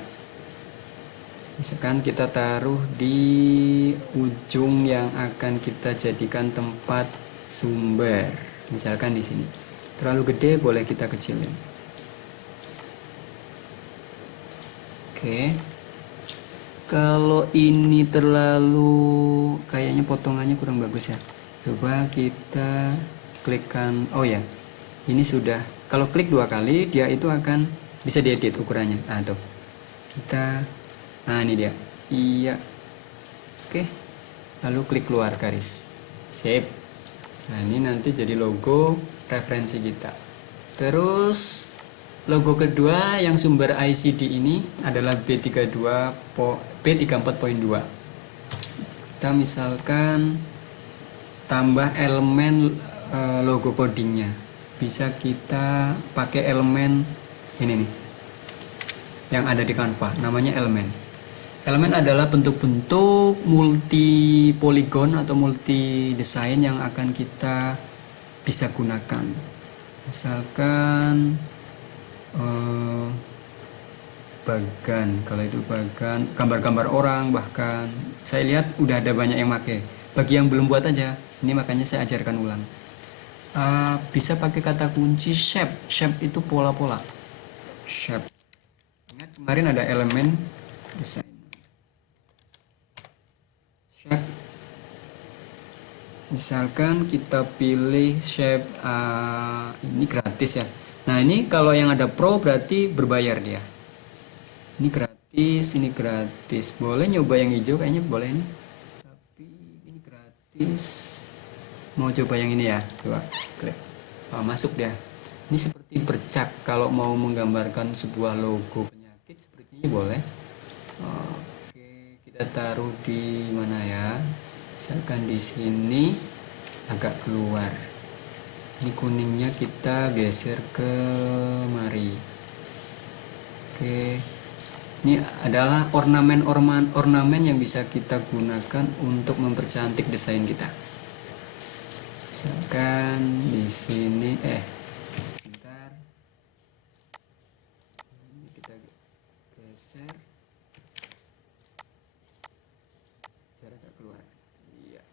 Misalkan kita taruh di ujung yang akan kita jadikan tempat sumber. Misalkan di sini. Terlalu gede boleh kita kecilin. Oke. Kalau ini terlalu kayaknya potongannya kurang bagus ya. Coba kita klikkan. Oh ya. Ini sudah. Kalau klik 2 kali dia itu akan bisa diedit ukurannya. Nah tuh kita, nah ini dia, iya, oke, lalu klik keluar garis, sip. Nah ini nanti jadi logo referensi kita. Terus logo kedua yang sumber ICD ini adalah B34.2. Kita misalkan tambah elemen logo codingnya, bisa kita pakai elemen ini nih yang ada di Canva, namanya elemen. Elemen adalah bentuk-bentuk multi poligon atau multi desain yang akan kita bisa gunakan. Misalkan bagan, kalau itu bagan, gambar-gambar orang, bahkan saya lihat udah ada banyak yang pakai. Bagi yang belum buat aja, ini makanya saya ajarkan ulang. Bisa pakai kata kunci shape. Shape itu pola-pola. Shape. Ingat kemarin ada elemen desain. Shape. Misalkan kita pilih shape, ini gratis ya. Nah ini kalau yang ada pro berarti berbayar dia. Ini gratis. Boleh nyoba yang hijau, kayaknya boleh nih. Tapi ini gratis. Mau coba yang ini ya, coba klik. Masuk dia. Ini seperti bercak. Kalau mau menggambarkan sebuah logo penyakit seperti ini boleh. Oke, kita taruh di mana ya? Misalkan di sini agak keluar. Ini kuningnya kita geser ke mari. Oke. Ini adalah ornamen yang bisa kita gunakan untuk mempercantik desain kita. Misalkan di sini sebentar. Ini kita geser. Biar agak keluar. Iya.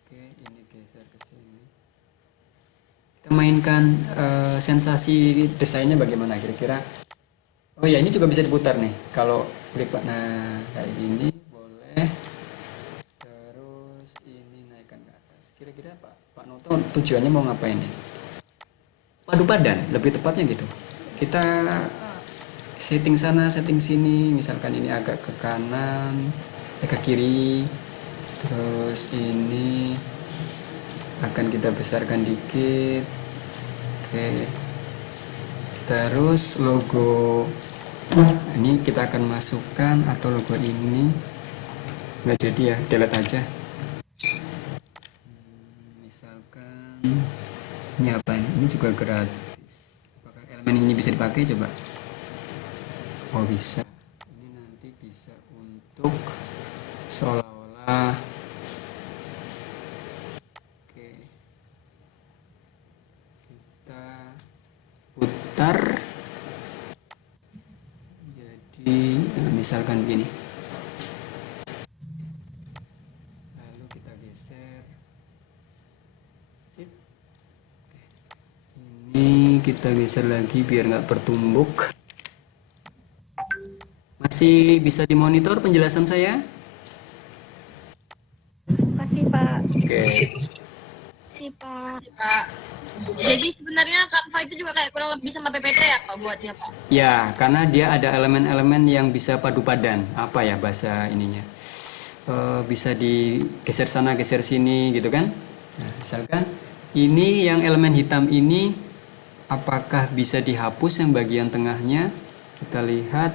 Oke, ini geser ke sini. Kita mainkan sensasi desainnya bagaimana kira-kira. Oh ya, ini juga bisa diputar nih. Kalau klik nah kayak gini boleh. Terus ini naikkan ke atas. Kira-kira Pak Noto tujuannya mau ngapain nih? Padu padan, lebih tepatnya gitu. Kita setting sana, setting sini. Misalkan ini agak ke kanan, ke kiri. Terus ini akan kita besarkan dikit. Oke. Terus logo ini kita akan masukkan, atau logo ini nggak jadi ya, delete aja. Misalkan ini apa ini? Ini juga gratis. Apakah elemen ini bisa dipakai? Coba. Oh bisa. Ini nanti bisa untuk seolah-olah. Oke. Kita putar. Misalkan begini, lalu kita geser. Sip. Ini kita geser lagi biar nggak bertumbuk. Masih bisa dimonitor penjelasan saya? Makasih Pak. Oke. Makasih Pak. Makasih, Pak. Jadi sebenarnya Canva itu juga kayak kurang lebih sama PPT ya Pak buatnya Pak? Ya, karena dia ada elemen-elemen yang bisa padu padan. Apa ya bahasa ininya? Bisa digeser sana, geser sini gitu kan? Nah, misalkan ini yang elemen hitam ini, apakah bisa dihapus yang bagian tengahnya? Kita lihat.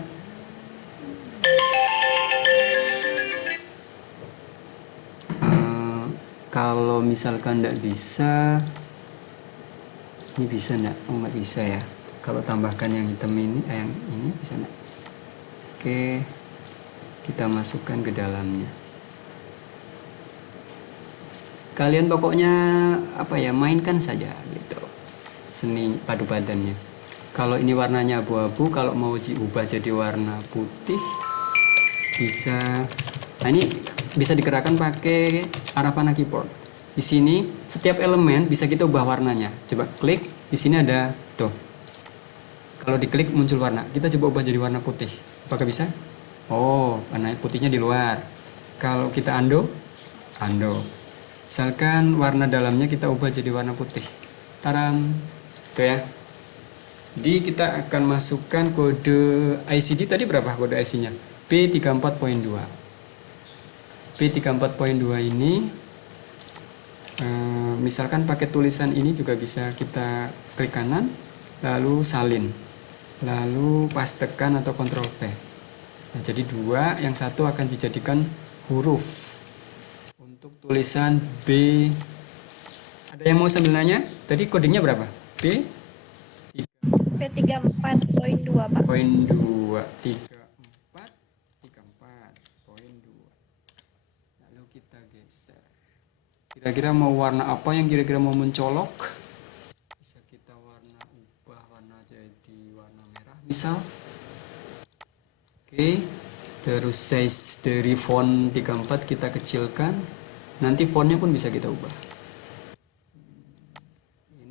Kalau misalkan tidak bisa, ini bisa enggak? Oh nggak bisa ya. Kalau tambahkan yang hitam ini, yang ini bisa enggak? Oke, kita masukkan ke dalamnya. Kalian pokoknya apa ya, mainkan saja gitu seni padu padannya. Kalau ini warnanya abu-abu, kalau mau diubah jadi warna putih bisa. Nah ini bisa digerakkan pakai arah panah keyboard. Di sini setiap elemen bisa kita ubah warnanya. Coba klik, di sini ada tuh. Kalau diklik muncul warna. Kita coba ubah jadi warna putih. Apakah bisa? Oh, warna putihnya di luar. Kalau kita undo. Misalkan warna dalamnya kita ubah jadi warna putih. Taram. Tuh ya. Jadi kita akan masukkan kode ICD tadi berapa kode IC-nya? P34.2. P34.2 ini misalkan pakai tulisan ini juga bisa kita klik kanan lalu salin, lalu pastekan atau Ctrl V. Nah, jadi dua, yang satu akan dijadikan huruf. Untuk tulisan B, ada yang mau sambil nanya? Tadi kodenya berapa? B P34.2 Pak. poin 2 34.2. Lalu kita geser. Kira-kira mau warna apa yang kira-kira mau mencolok? Bisa kita ubah warna jadi warna merah misal. Oke. Terus size dari font 34 kita kecilkan. Nanti fontnya pun bisa kita ubah.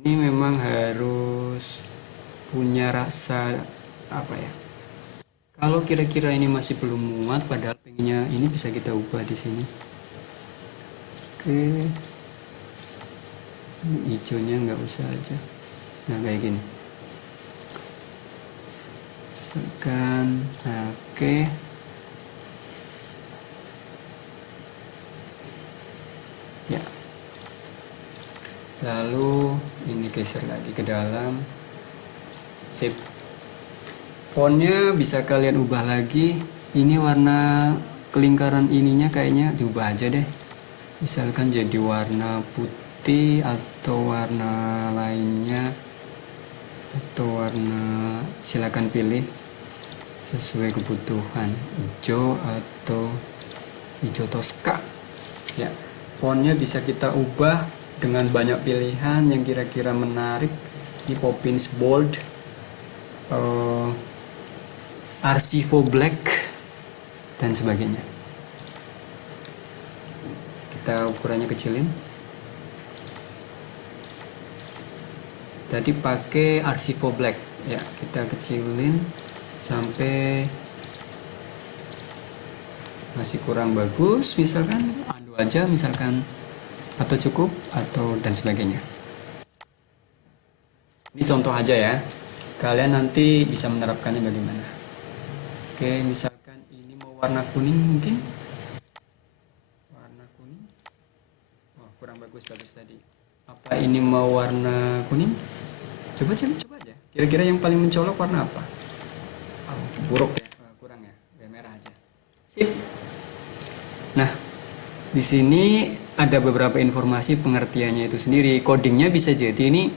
Ini memang harus punya rasa apa ya? Kalau kira-kira ini masih belum muat, padahal pengennya ini bisa kita ubah di sini. Oke, ini hijaunya nggak usah aja. Nah kayak gini. Misalkan, nah, oke. Ya. Lalu ini geser lagi ke dalam. Sip. Fontnya bisa kalian ubah lagi. Ini warna kelingkaran ininya kayaknya diubah aja deh. Misalkan jadi warna putih atau warna lainnya, atau warna silakan pilih sesuai kebutuhan, hijau atau hijau toska. Ya, fontnya bisa kita ubah dengan banyak pilihan yang kira-kira menarik. Ini Poppins Bold, Archivo Black dan sebagainya. Kita ukurannya kecilin. Tadi pakai Archivo Black ya, kita kecilin sampai masih kurang bagus, misalkan adu aja misalkan, atau cukup, atau dan sebagainya. Ini contoh aja ya, kalian nanti bisa menerapkannya bagaimana. Oke, misalkan ini mau warna kuning mungkin, warna kuning, oh kurang bagus tadi. Apa ini mau warna kuning? Coba aja. Kira-kira yang paling mencolok warna apa? Oh, buruk ya, kurang ya, merah aja. Sip. Nah, di sini ada beberapa informasi pengertiannya itu sendiri. Codingnya bisa jadi ini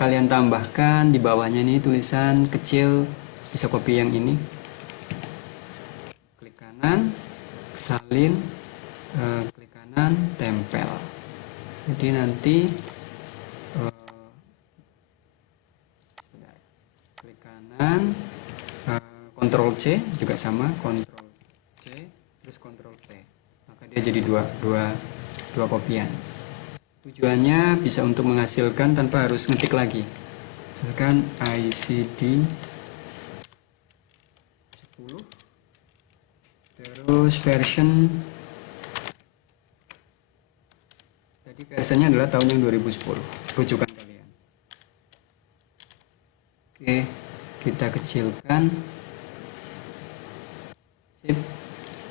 kalian tambahkan di bawahnya nih tulisan kecil, bisa copy yang ini. Klik kanan, salin, klik kanan, tempel. Jadi nanti klik kanan, Ctrl C juga sama, Ctrl C, terus Ctrl V. Maka dia jadi dua kopian. Tujuannya bisa untuk menghasilkan tanpa harus ngetik lagi. Misalkan ICD 10, terus version, jadi versionnya adalah tahun yang 2010, rujukan kalian. Oke, kita kecilkan. Sip.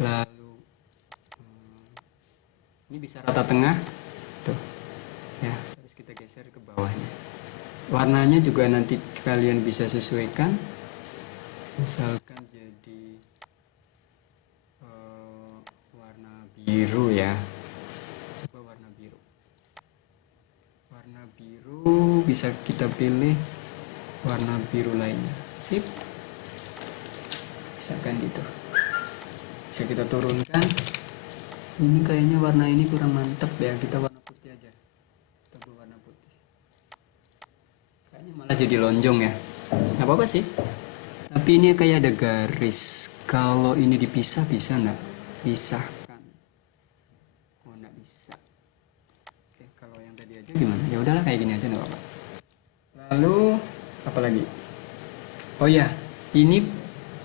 Lalu ini bisa rata tengah tuh ya, terus kita geser ke bawahnya. Warnanya juga nanti kalian bisa sesuaikan, misalkan jadi warna biru ya. Coba warna biru bisa kita pilih warna biru lainnya. Sip, misalkan gitu. Bisa kita turunkan. Ini kayaknya warna ini kurang mantep ya, kita warna putih aja. Kita berwarna putih. Kayaknya malah jadi lonjong ya. Gak apa-apa sih. Tapi ini kayak ada garis. Kalau ini dipisah bisa nggak? Pisahkan. Oh nggak bisa. Oke, kalau yang tadi aja gimana? Ya udahlah kayak gini aja nggak apa-apa. Lalu apa lagi? Oh ya, ini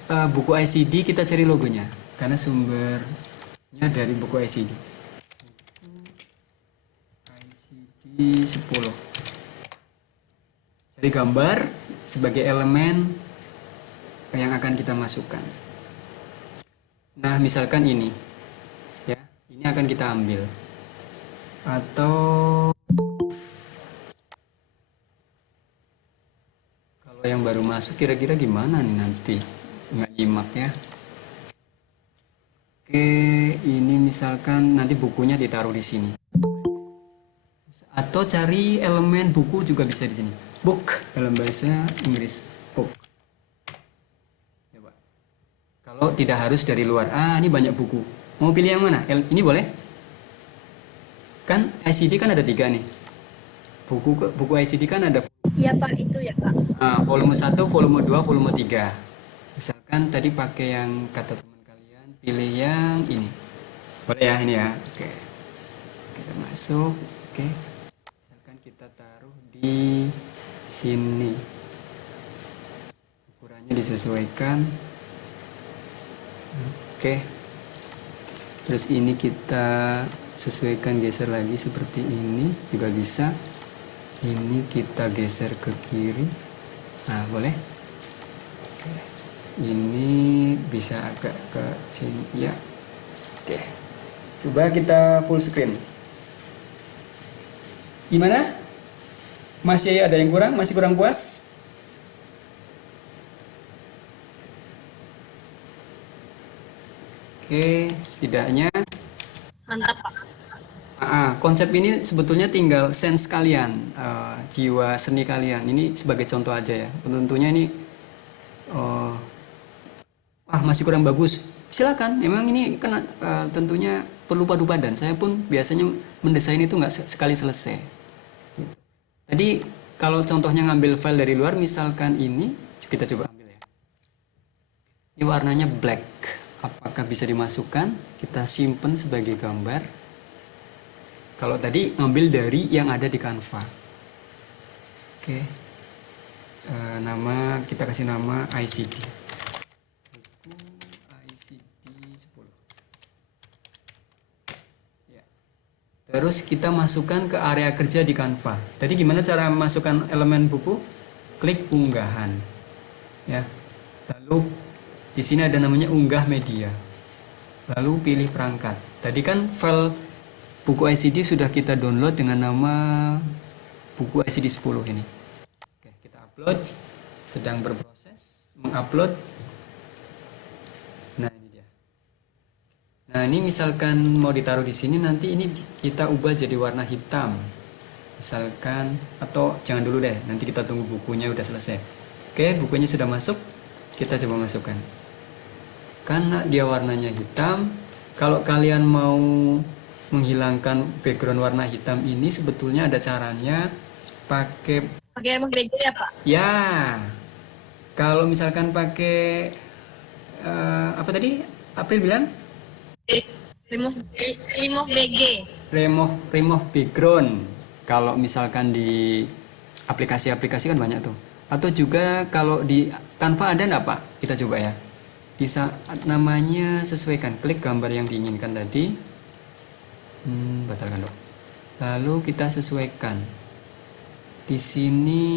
buku ICD kita cari logonya karena sumbernya dari buku ICD. ICD 10. Cari gambar, sebagai elemen yang akan kita masukkan. Nah, misalkan ini, ya, ini akan kita ambil. Atau kalau yang baru masuk kira-kira gimana nih nanti? Nggak nyimak ya. Oke, ini misalkan nanti bukunya ditaruh di sini. Atau cari elemen buku juga bisa di sini. Book dalam bahasa Inggris. Book. Coba. Kalau tidak harus dari luar. Ini banyak buku. Mau pilih yang mana? Ini boleh? Kan ICD kan ada 3 nih. Buku ICD kan ada Iya Pak, itu ya Pak. volume 1, volume 2, volume 3. Misalkan tadi pakai yang kata teman kalian, pilih yang ini. Boleh ya ini ya. Oke. Kita masuk. Oke. Misalkan kita taruh di sini. Ukurannya disesuaikan. Oke. Terus ini kita sesuaikan, geser lagi seperti ini juga bisa. Ini kita geser ke kiri. Nah, boleh. Oke. Ini bisa agak ke sini ya. Oke. Coba kita full screen. Gimana? Masih ada yang kurang? Masih kurang puas? Oke, setidaknya Mantap Pak. konsep ini sebetulnya tinggal sense kalian, jiwa seni kalian. Ini sebagai contoh aja ya. Tentunya ini masih kurang bagus. Silakan. Memang ini kan tentunya perlu padu padan. Saya pun biasanya mendesain itu nggak sekali selesai. Gitu. Tadi kalau contohnya ngambil file dari luar, misalkan ini kita coba ambil ya. Ini warnanya black. Apakah bisa dimasukkan? Kita simpen sebagai gambar. Kalau tadi ngambil dari yang ada di Canva. Oke. Nama kita kasih nama ICD. Buku ICD 10. Ya. Terus kita masukkan ke area kerja di Canva. Tadi gimana cara masukkan elemen buku? Klik unggahan. Ya. Lalu di sini ada namanya unggah media. Lalu pilih perangkat. Tadi kan file buku ICD sudah kita download dengan nama buku ICD 10 ini. Oke, kita upload. Sedang berproses mengupload. Nah, ini dia. Nah, ini misalkan mau ditaruh di sini, nanti ini kita ubah jadi warna hitam. Misalkan, atau jangan dulu deh, nanti kita tunggu bukunya udah selesai. Oke, bukunya sudah masuk. Kita coba masukkan. Karena dia warnanya hitam, kalau kalian mau menghilangkan background warna hitam ini, sebetulnya ada caranya pakai Remote BG ya Pak? ya. Kalau misalkan pakai apa tadi April bilang Remove BG. remove background. Kalau misalkan di aplikasi-aplikasi kan banyak tuh. Atau juga kalau di Canva ada enggak Pak? Kita coba ya. Bisa namanya sesuaikan, klik gambar yang diinginkan tadi, batalkan dong. Lalu kita sesuaikan. Di sini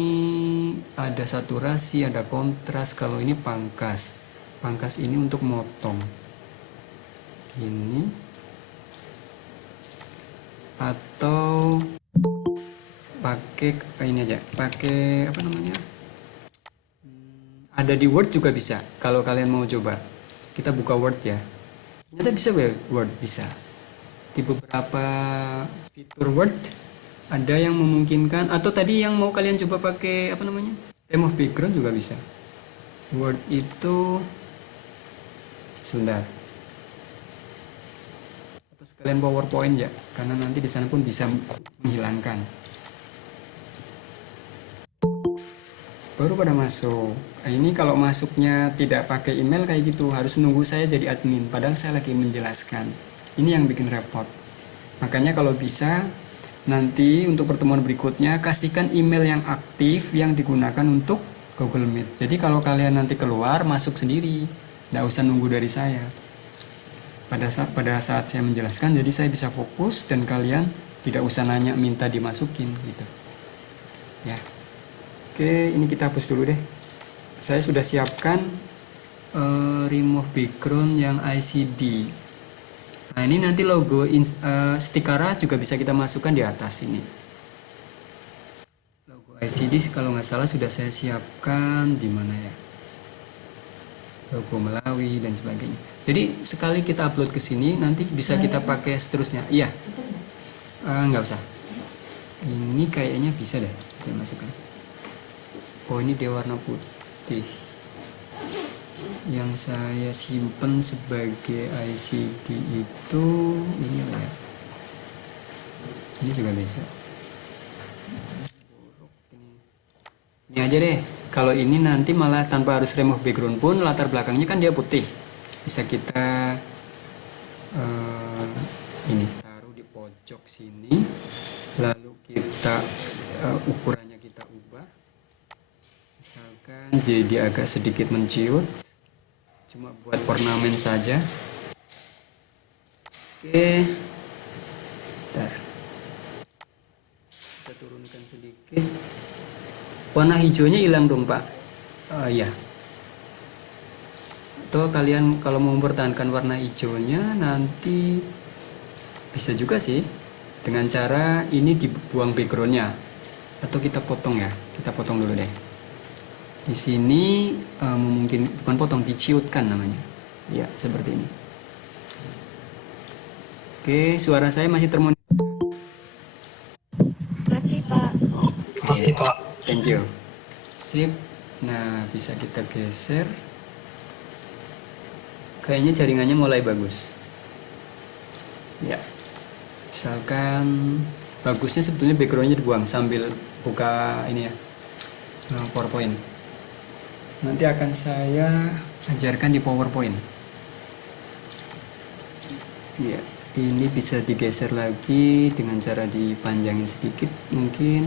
ada saturasi, ada kontras. Kalau ini pangkas, pangkas ini untuk motong. Ini atau pakai ini aja, pakai apa namanya? Ada di Word juga bisa. Kalau kalian mau coba, kita buka Word ya. Ternyata bisa Word, bisa. Di beberapa fitur Word ada yang memungkinkan. Atau tadi yang mau kalian coba pakai apa namanya? Remove background juga bisa. Word itu sebentar. Atau sekalian PowerPoint ya, karena nanti di sana pun bisa menghilangkan. Baru pada masuk. Ini kalau masuknya tidak pakai email kayak gitu, harus nunggu saya jadi admin, padahal saya lagi menjelaskan. Ini yang bikin repot. Makanya kalau bisa nanti untuk pertemuan berikutnya kasihkan email yang aktif yang digunakan untuk Google Meet. Jadi kalau kalian nanti keluar masuk sendiri, nggak usah nunggu dari saya. Pada saat saya menjelaskan, jadi saya bisa fokus dan kalian tidak usah nanya minta dimasukin gitu. Ya. Oke, ini kita hapus dulu deh. Saya sudah siapkan remove background yang ICD. Nah, ini nanti logo Stikara juga bisa kita masukkan di atas ini. Logo ICD kalau nggak salah sudah saya siapkan di mana ya? Logo Melawi dan sebagainya. Jadi sekali kita upload ke sini nanti bisa kita pakai seterusnya. Iya. Nggak usah. Ini kayaknya bisa deh saya masukkan. Oh, ini dia warna putih. Yang saya simpen sebagai ICD itu ini apa ya? Ini juga bisa. Ini aja deh. Kalau ini nanti malah tanpa harus remove background pun latar belakangnya kan dia putih. Bisa kita ini taruh di pojok sini. Lalu kita ukurannya kita ubah. Misalkan jadi agak sedikit menciut. Cuma buat ornamen saja. Oke. Bentar. Kita turunkan sedikit. Warna hijaunya hilang dong, Pak. Ya. Atau kalian kalau mau mempertahankan warna hijaunya nanti bisa juga sih dengan cara ini dibuang backgroundnya atau kita potong ya. Kita potong dulu deh. Di sini mungkin bukan potong, diciutkan namanya. Ya, seperti ini. Oke, suara saya masih termonitor. Masih Pak. Pasti Pak. Thank you. Sip. Nah, bisa kita geser. Kayaknya jaringannya mulai bagus. Ya. Misalkan bagusnya sebetulnya backgroundnya dibuang sambil buka ini ya. PowerPoint. Nanti akan saya ajarkan di PowerPoint. Ya, ini bisa digeser lagi dengan cara dipanjangin sedikit mungkin.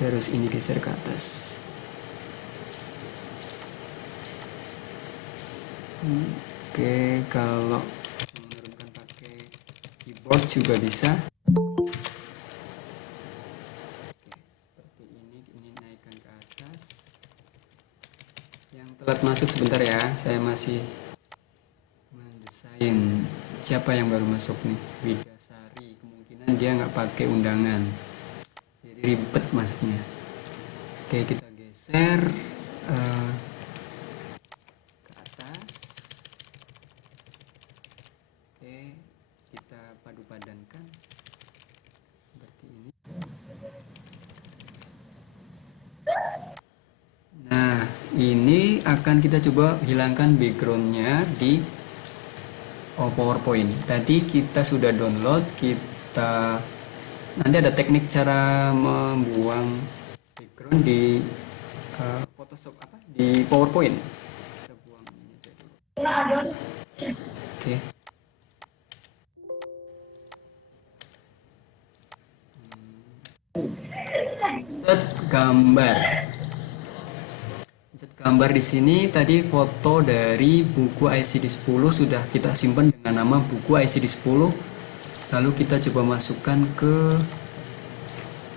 Terus ini geser ke atas. Oke, kalau menurunkan pakai keyboard juga bisa. Telat masuk sebentar ya, saya masih mendesain. Siapa yang baru masuk nih? Widasari, kemungkinan dia nggak pakai undangan, jadi ribet masuknya. Oke, kita geser ke atas. Oke, kita padu-padankan seperti ini. Nah, ini akan kita coba hilangkan backgroundnya di PowerPoint. Tadi kita sudah download, kita nanti ada teknik cara membuang background di Photoshop di PowerPoint. Kita buang ini aja dulu. Oke. Set gambar. Gambar di sini tadi foto dari buku ICD 10 sudah kita simpan dengan nama buku ICD 10. Lalu kita coba masukkan ke,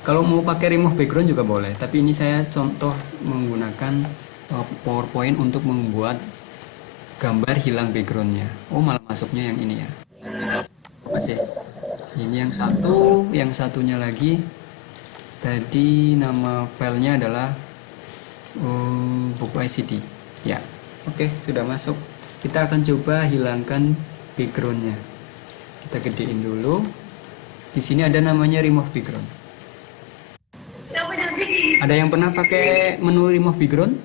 kalau mau pakai remove background juga boleh, tapi ini saya contoh menggunakan PowerPoint untuk membuat gambar hilang backgroundnya. Oh, malah masuknya yang ini ya. Masih. Ini yang satu, yang satunya lagi. Tadi nama filenya adalah buku ICD. Ya, oke, sudah masuk. Kita akan coba hilangkan backgroundnya. Kita gedein dulu. Di sini ada namanya remove background. Ada yang pernah pakai menu remove background?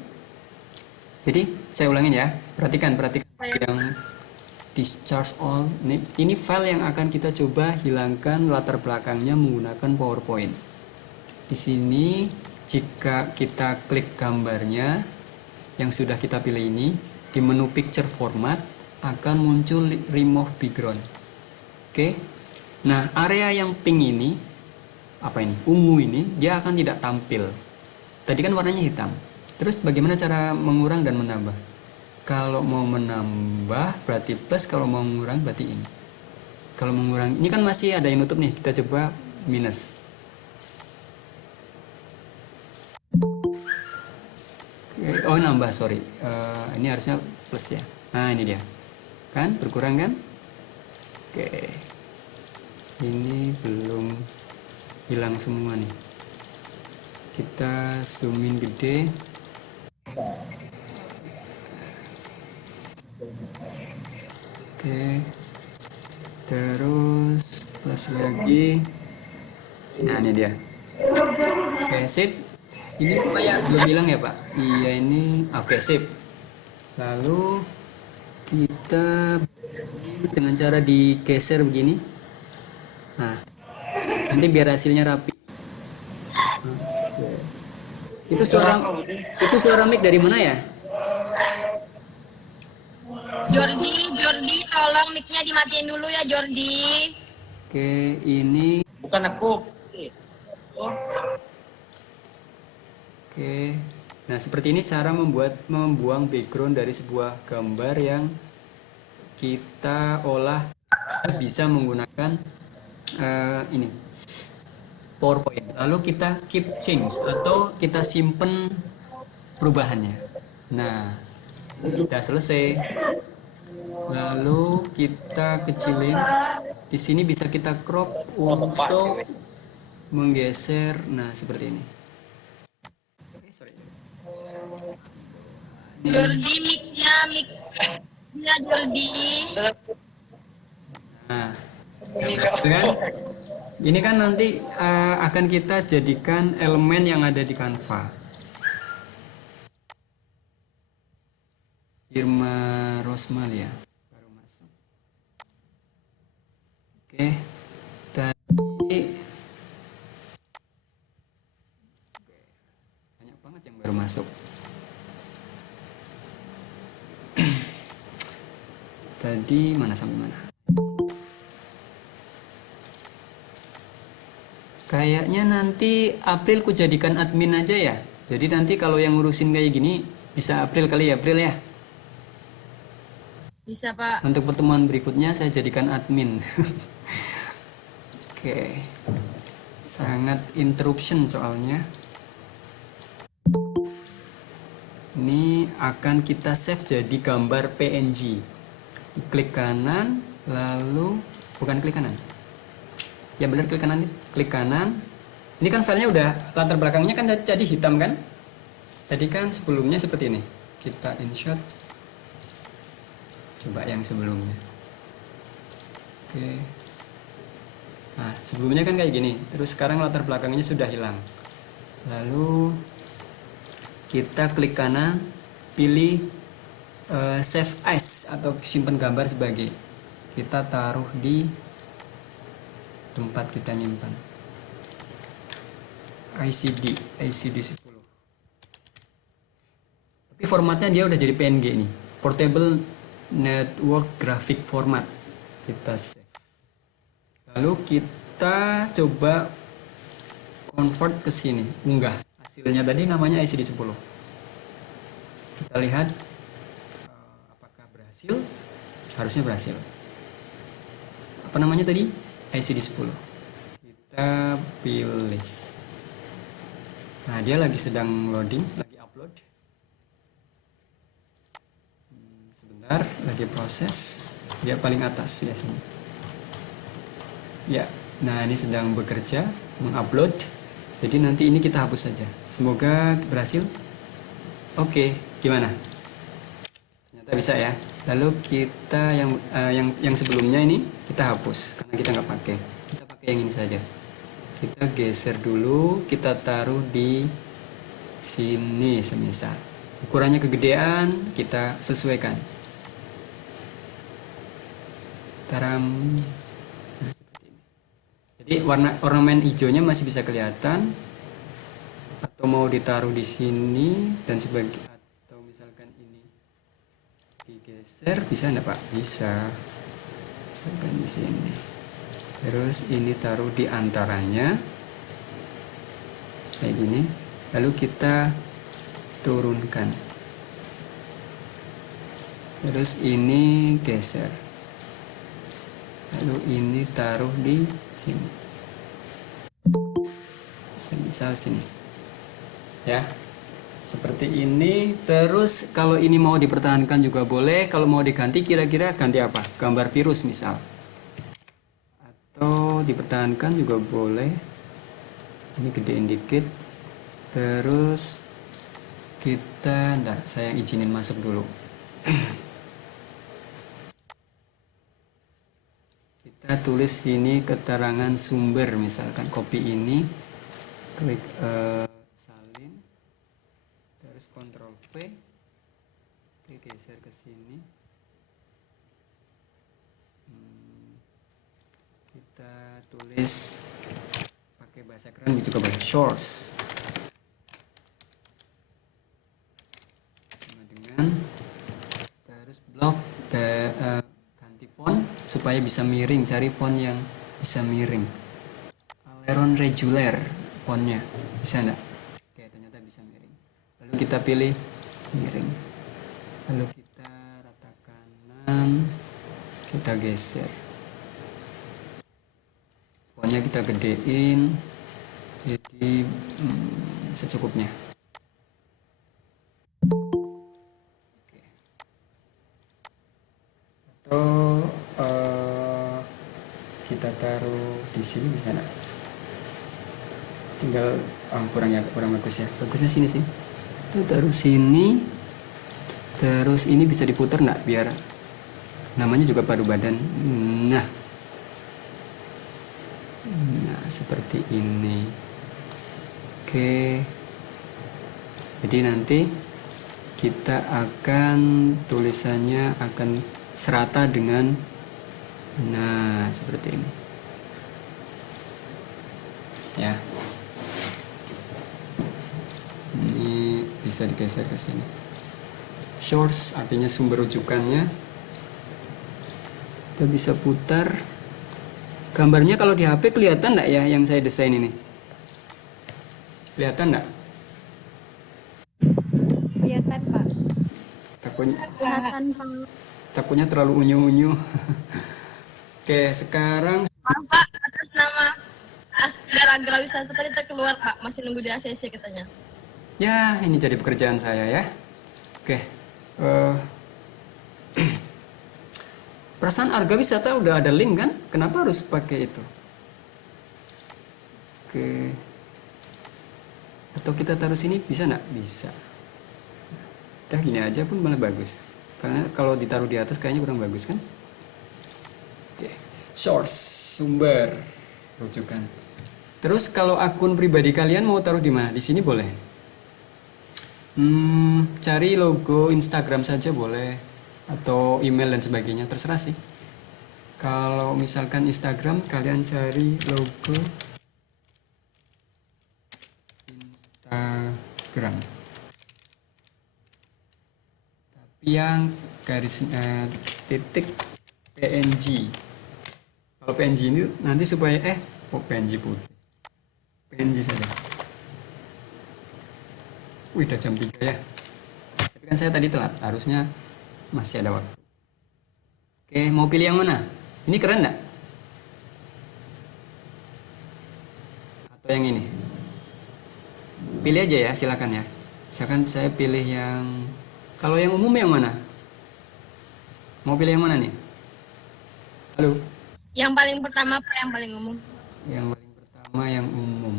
Jadi saya ulangin ya. Perhatikan yang discharge all. Ini file yang akan kita coba hilangkan latar belakangnya menggunakan PowerPoint. Di sini jika kita klik gambarnya yang sudah kita pilih ini, di menu picture format akan muncul remove background. Oke. Nah, area yang pink ini, apa ini? Ungu ini, dia akan tidak tampil. Tadi kan warnanya hitam. Terus bagaimana cara mengurang dan menambah? Kalau mau menambah berarti plus, kalau mau mengurang berarti ini. Kalau mengurang, ini kan masih ada yang nutup nih, kita coba minus. Oke. Oh nambah, sorry. Ini harusnya plus ya. Nah ini dia, kan berkurang kan? Oke. Ini belum hilang semua nih. Kita zoom in gede. Oke. Terus plus lagi. Nah ini dia. Oke sip. Ini kayak belum hilang ya Pak? Iya ini. Oke sip. Lalu kita dengan cara digeser begini. Nah, nanti biar hasilnya rapi. Oke. Itu suara mic dari mana ya? Jordi, tolong mic-nya dimatiin dulu ya Jordi. Oke, ini. Bukan aku. Oke. Nah, seperti ini cara membuang background dari sebuah gambar yang kita olah bisa menggunakan ini PowerPoint. Lalu kita keep change atau kita simpen perubahannya. Nah, sudah selesai. Lalu kita kecilin. Di sini bisa kita crop untuk menggeser. Nah, seperti ini. Jordi mic-nya Jordi. Nah, kan? Ini kan nanti akan kita jadikan elemen yang ada di Canva. Irma Rosmalia baru masuk. Oke, tadi banyak banget yang baru masuk. Tadi mana sampai mana? Kayaknya nanti April ku jadikan admin aja ya. Jadi nanti kalau yang ngurusin kayak gini bisa April kali ya, April ya. Bisa Pak. Untuk pertemuan berikutnya saya jadikan admin. Oke. Sangat interruption soalnya. Ini akan kita save jadi gambar PNG. Klik kanan, lalu bukan klik kanan. Ya benar klik kanan. Klik kanan. Ini kan filenya udah latar belakangnya kan jadi hitam kan? Tadi kan sebelumnya seperti ini. Kita insert. Coba yang sebelumnya. Oke. Nah, sebelumnya kan kayak gini. Terus sekarang latar belakangnya sudah hilang. Lalu kita klik kanan, pilih save as atau simpan gambar sebagai. Kita taruh di tempat kita nyimpan. ICD 10. Tapi formatnya dia udah jadi PNG nih. Portable Network Graphic Format. Kita save. Lalu kita coba convert ke sini, unggah. Hasilnya tadi namanya ICD 10. Kita lihat apakah berhasil. Harusnya berhasil. Apa namanya tadi? ICD 10. Kita pilih. Nah, dia lagi sedang loading, lagi upload. Sebentar, lagi proses. Dia paling atas biasanya. Ya, nah ini sedang bekerja, mengupload. Jadi nanti ini kita hapus saja. Semoga berhasil. Oke, gimana? Ternyata bisa ya. Lalu kita yang sebelumnya ini kita hapus karena kita nggak pakai. Kita pakai yang ini saja. Kita geser dulu, kita taruh di sini semisal. Ukurannya kegedean, kita sesuaikan. Taram. Nah, seperti ini. Jadi warna ornamen hijaunya masih bisa kelihatan. Atau mau ditaruh di sini dan sebagai atau misalkan ini digeser bisa enggak Pak? Bisa. Misalkan di sini. Terus ini taruh di antaranya kayak gini. Lalu kita turunkan. Terus ini geser. Lalu ini taruh di sini. Misal sini. Ya. seperti ini. Terus kalau ini mau dipertahankan juga boleh, kalau mau diganti kira-kira ganti apa? Gambar virus misal, atau dipertahankan juga boleh. Ini gedein dikit. Terus kita, ntar saya izinin masuk dulu. Kita tulis sini keterangan sumber, misalkan copy ini, klik salin, terus Ctrl V, oke, geser ke sini. Kita tulis pakai bahasa keren juga boleh, source. Sama dengan terus blok ganti font supaya bisa miring, cari font yang bisa miring. Aleron regular fontnya bisa enggak? Oke, ternyata bisa miring. Lalu kita pilih miring, lalu kita rata kanan, kita geser, fontnya kita gedein jadi secukupnya. Oke. Atau kita taruh di sini bisa enggak? Tinggal kurang bagus ya, bagusnya sini sih. Kita taruh sini, terus ini bisa diputar enggak biar namanya juga padu badan. Nah seperti ini. Oke, jadi nanti kita akan tulisannya akan serata dengan, nah seperti ini ya. Ini bisa digeser ke sini. Source artinya sumber rujukannya. Kita bisa putar gambarnya. Kalau di HP kelihatan enggak ya yang saya desain ini? Kelihatan enggak? Kelihatan, Pak. Takutnya terlalu unyu-unyu. Oke, sekarang Maaf Pak, atas nama Asgar Agrawisata tadi terkeluar Pak, masih nunggu di ACC katanya. ya ini jadi pekerjaan saya ya. Oke, perasaan Arga Wisata udah ada link kan? Kenapa harus pakai itu? Oke, atau kita taruh sini bisa nggak? Bisa. Udah gini aja pun malah bagus. Karena kalau ditaruh di atas kayaknya kurang bagus kan? Oke, source sumber rujukan. Terus kalau akun pribadi kalian mau taruh di mana? Di sini boleh. Cari logo Instagram saja boleh, atau email dan sebagainya, terserah sih. Kalau misalkan Instagram, kalian cari logo Instagram, tapi yang garis titik PNG. Kalau PNG ini nanti supaya PNG putih, PNG saja. Wih, udah jam 3 ya. Tapi kan saya tadi telat, harusnya masih ada waktu. Oke, mau pilih yang mana? Ini keren nggak? Atau yang ini? Pilih aja ya, silakan ya. Misalkan saya pilih yang, kalau yang umum yang mana? Mau pilih yang mana nih? Halo? Yang paling pertama Pak, yang paling umum. Yang paling pertama yang umum.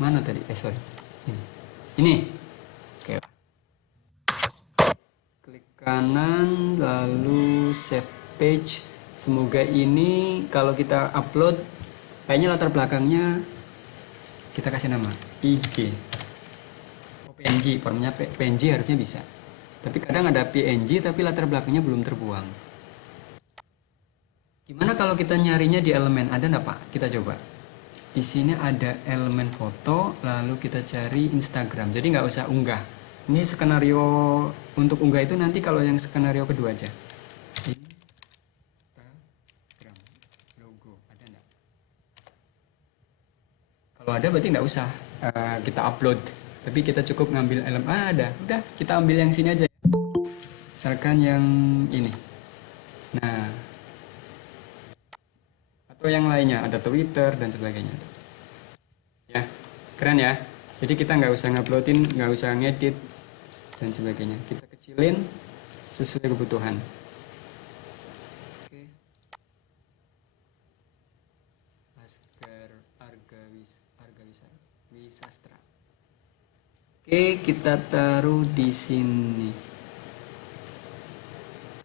Mana tadi? Sorry. Ini. Oke. Klik kanan lalu save page. Semoga ini kalau kita upload kayaknya latar belakangnya kita kasih nama IG. PNG, formnya PNG harusnya bisa. Tapi kadang ada PNG tapi latar belakangnya belum terbuang. Gimana kalau kita nyarinya di elemen? Ada nggak Pak? Kita coba. Di sini ada elemen foto, lalu kita cari Instagram. Jadi nggak usah unggah. Ini skenario untuk unggah itu nanti kalau yang skenario kedua aja. Instagram logo ada nggak? Kalau ada berarti nggak usah kita upload. Tapi kita cukup ngambil elemen. Ada. Udah kita ambil yang sini aja. Misalkan yang ini. Nah. Atau yang lainnya, ada Twitter dan sebagainya. Ya, keren ya. Jadi kita nggak usah nguploadin, nggak usah ngedit dan sebagainya. Kita kecilin sesuai kebutuhan. Oke. Wisastra. Oke, kita taruh di sini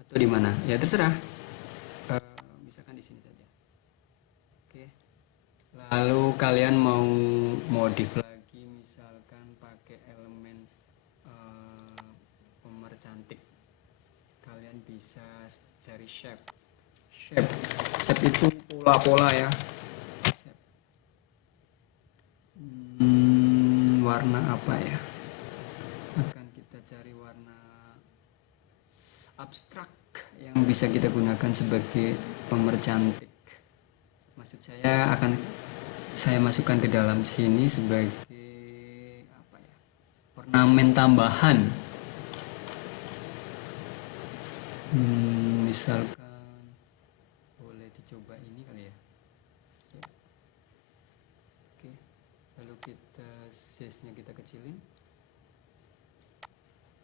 atau di mana? Ya terserah. Misalkan di sini saja. Oke. Lalu kalian mau modif lagi, misalkan pakai elemen pemercantik. Kalian bisa cari shape. Shape itu pola-pola ya. Warna apa ya? Akan kita cari warna abstrak yang bisa kita gunakan sebagai pemercantik. Maksud saya akan saya masukkan ke dalam sini sebagai apa ya? Ornamen tambahan. Misalkan boleh dicoba ini kali ya. Oke, lalu kita size-nya kita kecilin,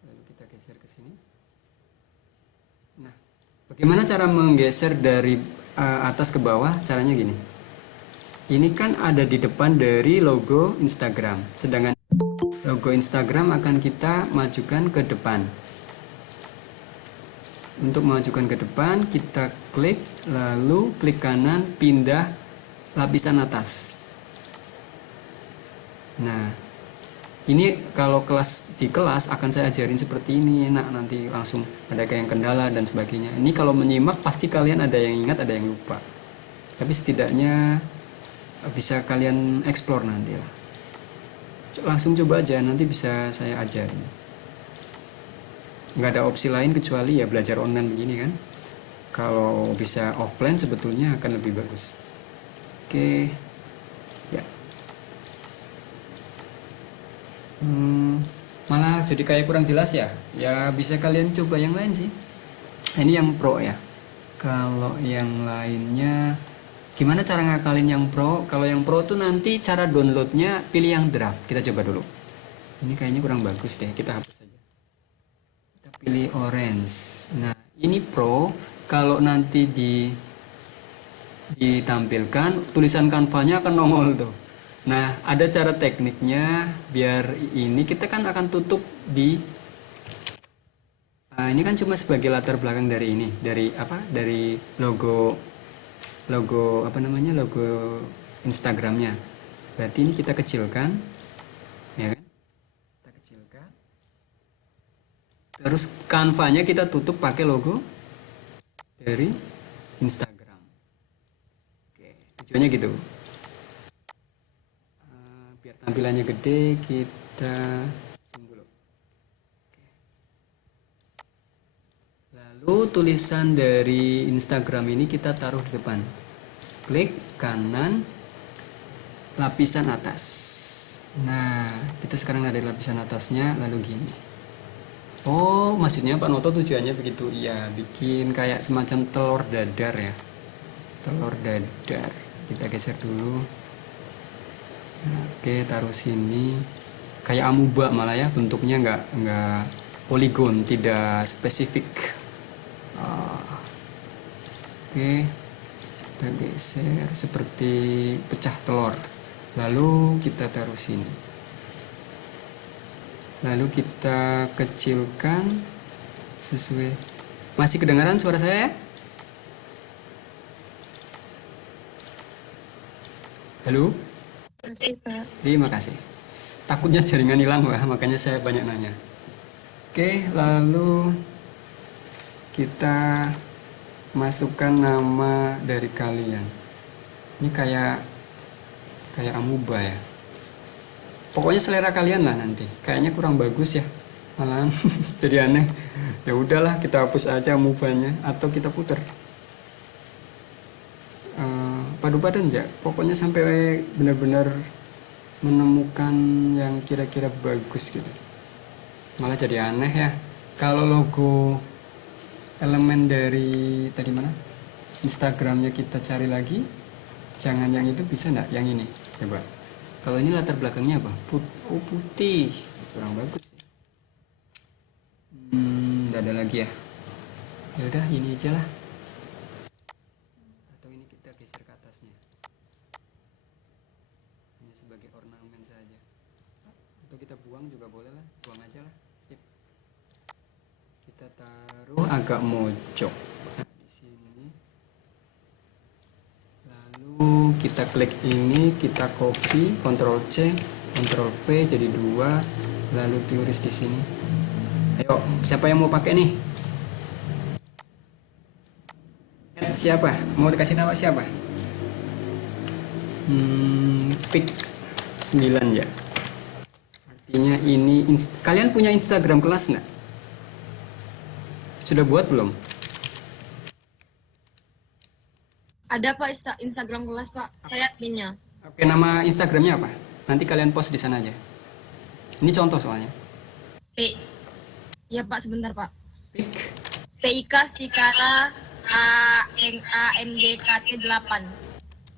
lalu kita geser ke sini. Nah, bagaimana cara menggeser dari atas ke bawah? Caranya gini. Ini kan ada di depan dari logo Instagram, sedangkan logo Instagram akan kita majukan ke depan. Untuk memajukan ke depan, kita klik, lalu klik kanan, pindah lapisan atas. Nah, ini kalau di kelas akan saya ajarin seperti ini, nanti langsung ada kayak yang kendala dan sebagainya. Ini kalau menyimak pasti kalian ada yang ingat, ada yang lupa. Tapi setidaknya bisa kalian explore nanti lah. Langsung coba aja, nanti bisa saya ajarin. Nggak ada opsi lain kecuali ya belajar online begini kan. Kalau bisa offline sebetulnya akan lebih bagus. Oke, ya. Malah jadi kayak kurang jelas ya. Ya bisa kalian coba yang lain sih. Ini yang pro ya. Kalau yang lainnya gimana cara ngakalin yang pro? Kalau yang pro tuh nanti cara downloadnya pilih yang draft. Kita coba dulu. Ini kayaknya kurang bagus deh. Kita hapus saja. Kita pilih orange. Nah ini pro. Kalau nanti ditampilkan tulisan kanvanya akan nongol tuh. Nah, ada cara tekniknya biar ini kita kan akan tutup di ini kan cuma sebagai latar belakang dari ini, dari apa? Dari logo apa namanya? Logo Instagramnya. Berarti ini kita kecilkan, ya kan? Kita kecilkan. Terus kanvanya kita tutup pakai logo dari Instagram. Oke, tujuannya gitu. Biar tampilannya gede, kita zoom dulu. Oke. Lalu tulisan dari Instagram ini kita taruh di depan. Klik kanan lapisan atas. Nah, kita sekarang ada di lapisan atasnya, lalu gini. Oh, maksudnya Pak Noto tujuannya begitu. Iya, bikin kayak semacam telur dadar ya. Telur dadar. Kita geser dulu. Oke, taruh sini. Kayak amuba malah ya, bentuknya nggak poligon, tidak spesifik. Oke, kita geser seperti pecah telur. Lalu kita taruh sini. Lalu kita kecilkan sesuai. Masih kedengaran suara saya? Halo? Terima kasih. Takutnya jaringan hilang, makanya saya banyak nanya. Oke, lalu kita masukkan nama dari kalian. Ini kayak amuba ya. Pokoknya selera kalian lah nanti. Kayaknya kurang bagus ya, malahan jadi aneh. Ya udahlah, kita hapus aja amubanya atau kita puter. Padu padan ya, pokoknya sampai benar-benar menemukan yang kira-kira bagus gitu. Malah jadi aneh ya. Kalau logo elemen dari tadi mana? Instagramnya kita cari lagi, jangan yang itu, bisa nggak yang ini? Coba. Kalau ini latar belakangnya apa? Oh, putih. Kurang bagus sih. Nggak ada lagi ya. Ya udah ini aja lah. Atau ini kita geser ke atasnya. Hanya sebagai ornamen saja. Atau kita buang juga boleh lah. Buang aja lah. Sip. Kita taruh agak mojok. Nah, di sini. Lalu kita klik ini, kita copy, Ctrl C, Ctrl V jadi 2, lalu tulis di sini. Ayo, siapa yang mau pakai nih? Siapa? Mau dikasih nama siapa? Pick 9 ya. Artinya ini kalian punya Instagram kelas nggak? Sudah buat belum? Ada Pak Instagram kelas Pak, saya adminnya. Oke, nama Instagramnya apa? Nanti kalian post di sana aja. Ini contoh soalnya. P. Ya Pak, sebentar Pak. Pick. PIK Stikara ANGKT 8.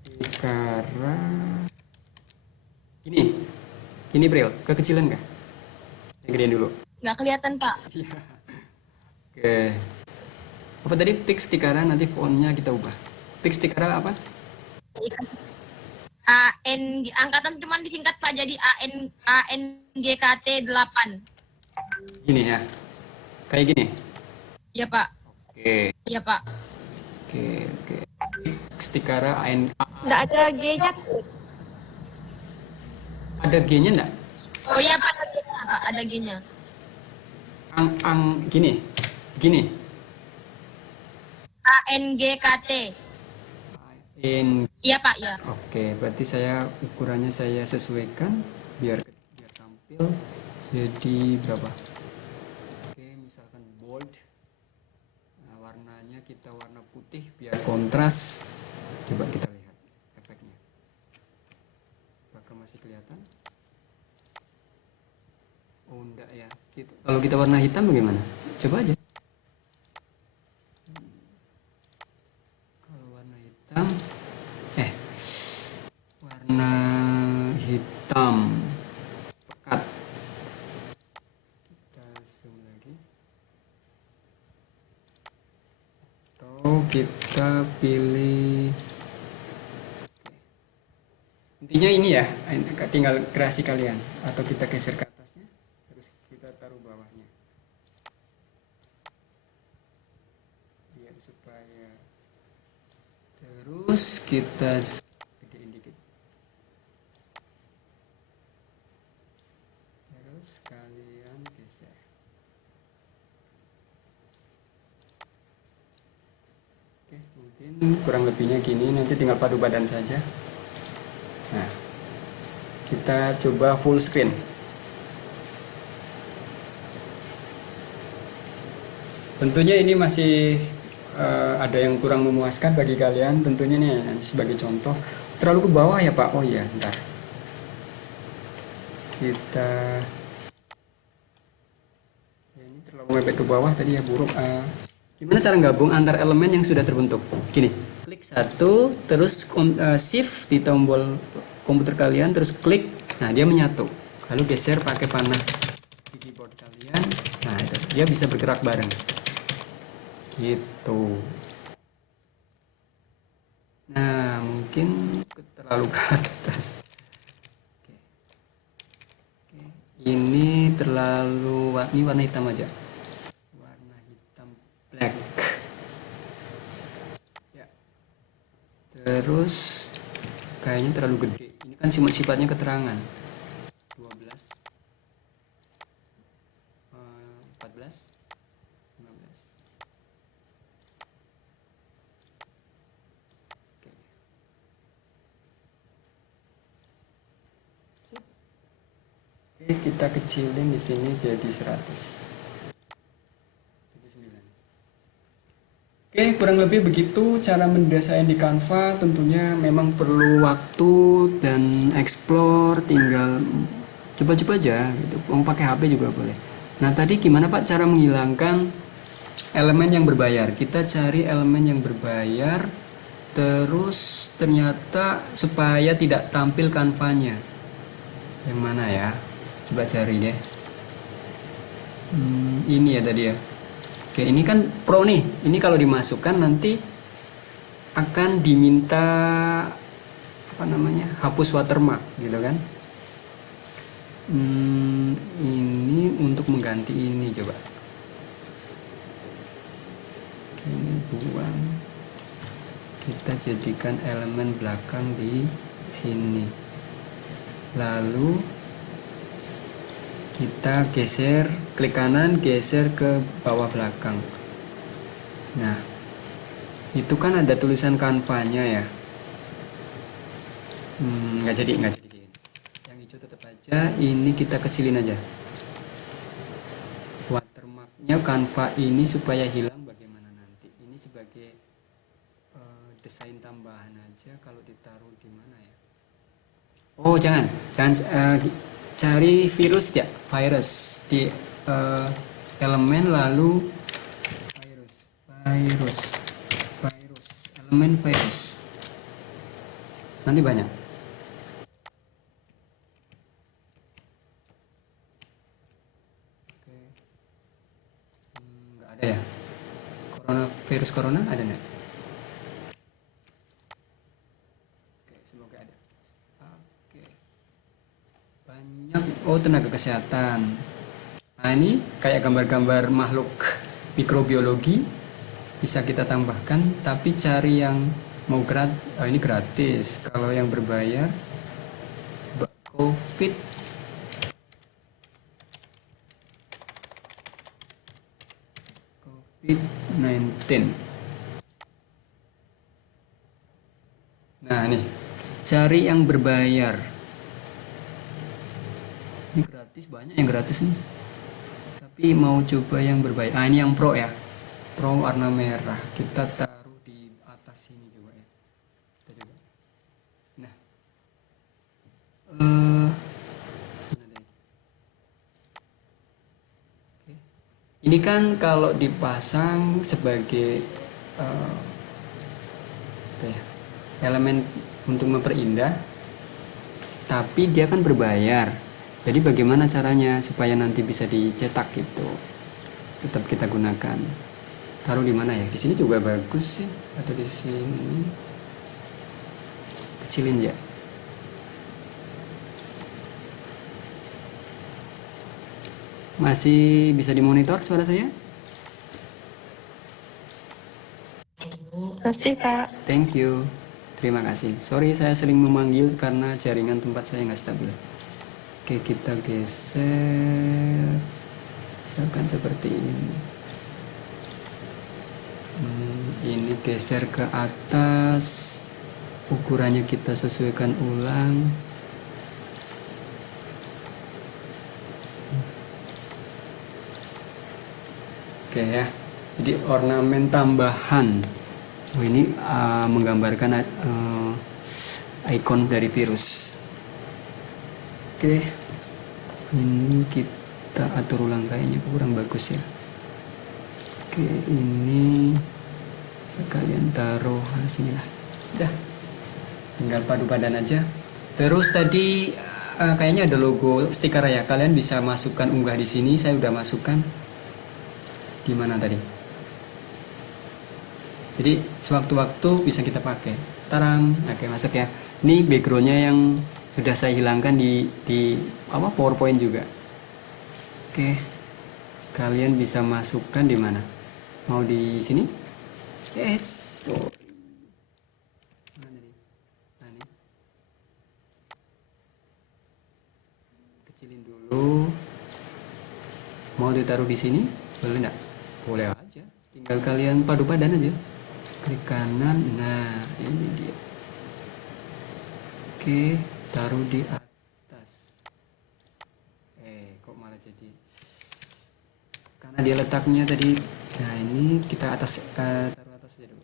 Stikara. Gini Bril, kekecilan kah? Yang gedein dulu. Nggak kelihatan Pak. Iya. Oke. Apa tadi? Pick Stikara, nanti fontnya kita ubah. Pick Stikara apa? Angkatan cuman disingkat Pak jadi ANGKT 8. Gini ya. Kayak gini. Ya Pak. Oke. Ya Pak. Oke. Pick Stikara Nggak ada G-nya. Ada G-nya enggak? Oh iya Pak, ada G-nya. Gini. ANGKT. Iya Pak, ya. Oke, berarti ukurannya saya sesuaikan biar tampil jadi berapa? Oke, misalkan bold. Nah, warnanya kita warna putih biar kontras. Coba kita lihat efeknya. Apakah masih kelihatan? Oh, enggak ya. Kalau kita warna hitam bagaimana? Coba aja. Kalau warna hitam warna hitam pekat, kita zoom lagi atau kita pilih. Intinya ini ya, tinggal kreasi kalian, atau kita geser ke atasnya terus kita taruh bawahnya biar supaya, terus kita gedein dikit. Terus kalian geser. Oke, mungkin kurang lebihnya gini, nanti tinggal padu badan saja. Nah, kita coba full screen. Tentunya ini masih ada yang kurang memuaskan bagi kalian. Tentunya nih sebagai contoh, terlalu ke bawah ya Pak. Oh iya, ntar kita ini terlalu mepet ke bawah tadi ya, buruk. Gimana cara gabung antar elemen yang sudah terbentuk? Gini, klik satu, terus shift di tombol komputer kalian, terus klik, nah dia menyatu. Lalu geser pakai panah di keyboard kalian, nah itu dia bisa bergerak bareng. Gitu. Nah, mungkin terlalu ke atas. Oke. Ini terlalu, ini warna hitam aja. Warna hitam black. Ya. Terus kayaknya terlalu gede. Ini kan sifatnya keterangan. 12, 14, 15. Oke. Oke, kita kecilin di sini jadi 100. 79. Oke, kurang lebih begitu cara mendesain di Canva. Tentunya memang perlu waktu dan explore, tinggal coba-coba aja gitu. Mau pakai HP juga boleh. Nah, tadi gimana Pak cara menghilangkan elemen yang berbayar? Kita cari elemen yang berbayar, terus ternyata supaya tidak tampil kanvanya. Yang mana ya? Coba cari deh. Ini ya tadi ya. Oke, ini kan pro nih. Ini kalau dimasukkan nanti akan diminta apa namanya? Hapus watermark gitu kan. Ini untuk mengganti ini coba. Oke, ini buang. Kita jadikan elemen belakang di sini. Lalu kita geser, klik kanan, geser ke bawah belakang. Nah, itu kan ada tulisan Canva-nya ya. Nggak jadi. Yang hijau tetap aja, ini kita kecilin aja. Watermarknya Canva ini supaya hilang bagaimana nanti. Ini sebagai desain tambahan aja, kalau ditaruh di mana ya? Oh, jangan cari virus ya, virus di elemen, lalu virus elemen virus, nanti banyak. Oke. Nggak ada ya, virus corona ada nggak? Oke, semoga ada. Oke, banyak. Oh, tenaga kesehatan. Nah, ini kayak gambar-gambar makhluk mikrobiologi bisa kita tambahkan, tapi cari yang mau ini gratis. Kalau yang berbayar, COVID-19. Nah, nih cari yang berbayar. Ini gratis, banyak yang gratis nih, tapi mau coba yang berbayar. Ini yang pro ya, pro warna merah. Kita taruh di atas sini coba ya. Kita coba. Nah, oke. Ini kan kalau dipasang sebagai apa ya, elemen untuk memperindah, tapi dia kan berbayar. Jadi bagaimana caranya supaya nanti bisa dicetak gitu? Tetap kita gunakan. Taruh di mana ya? Di sini juga bagus sih, atau di sini? Kecilin ya. Masih bisa dimonitor suara saya? Masih, Pak. Thank you. Terima kasih. Sorry saya sering memanggil karena jaringan tempat saya nggak stabil. Oke, kita geser, misalkan seperti ini. Ini geser ke atas, ukurannya kita sesuaikan ulang. Oke ya, jadi ornamen tambahan. Ini menggambarkan ikon dari virus. Oke, ini kita atur ulang, kayaknya kurang bagus ya. Oke, ini sekalian taruh sini lah. Udah, tinggal padu padan aja. Terus tadi kayaknya ada logo stiker ya. Kalian bisa masukkan, unggah di sini. Saya udah masukkan. Di mana tadi? Jadi sewaktu-waktu bisa kita pakai. Tarang, oke, masuk ya. Ini backgroundnya yang sudah saya hilangkan di PowerPoint juga. Oke, kalian bisa masukkan di mana? Mau di sini? Sorry. Mana nih? Nah, ini. Kecilin dulu. Mau ditaruh di sini? Boleh enggak? Boleh aja. Tinggal kalian padu padan aja. Klik kanan. Nah, ini dia. Oke, taruh di atas. Kok malah jadi, karena dia letaknya tadi. Nah, ini kita taruh atas aja dulu.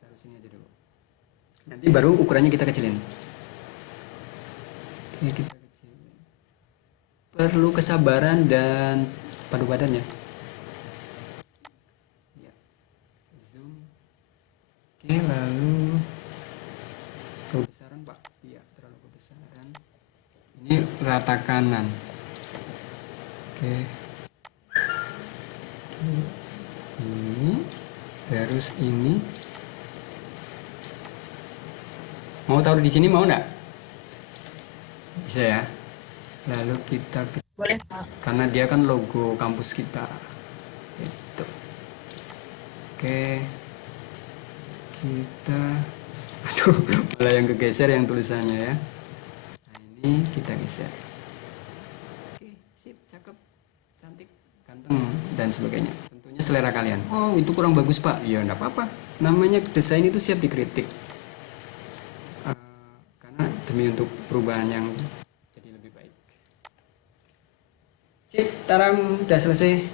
Taruh sini aja dulu. Nanti baru ukurannya kita kecilin. Oke, kita kecilin. Perlu kesabaran dan padu badan ya. Zoom. Oke, lalu kebesaran Pak. Iya, terlalu kebesaran. Ini rata kanan. Oke. Ini terus ini. Mau taruh di sini mau enggak? Bisa ya. Lalu kita Boleh Pak. karena dia kan logo kampus kita. Gitu. Oke. Kita aduh, malah yang kegeser yang tulisannya ya. Nah, ini kita geser. Oke, sip, cakep, cantik, ganteng dan sebagainya. Tentunya selera kalian. Oh, itu kurang bagus, Pak. Ya, enggak apa-apa. Namanya desain itu siap dikritik. Karena demi untuk perubahan yang jadi lebih baik. Sip, taram, udah selesai.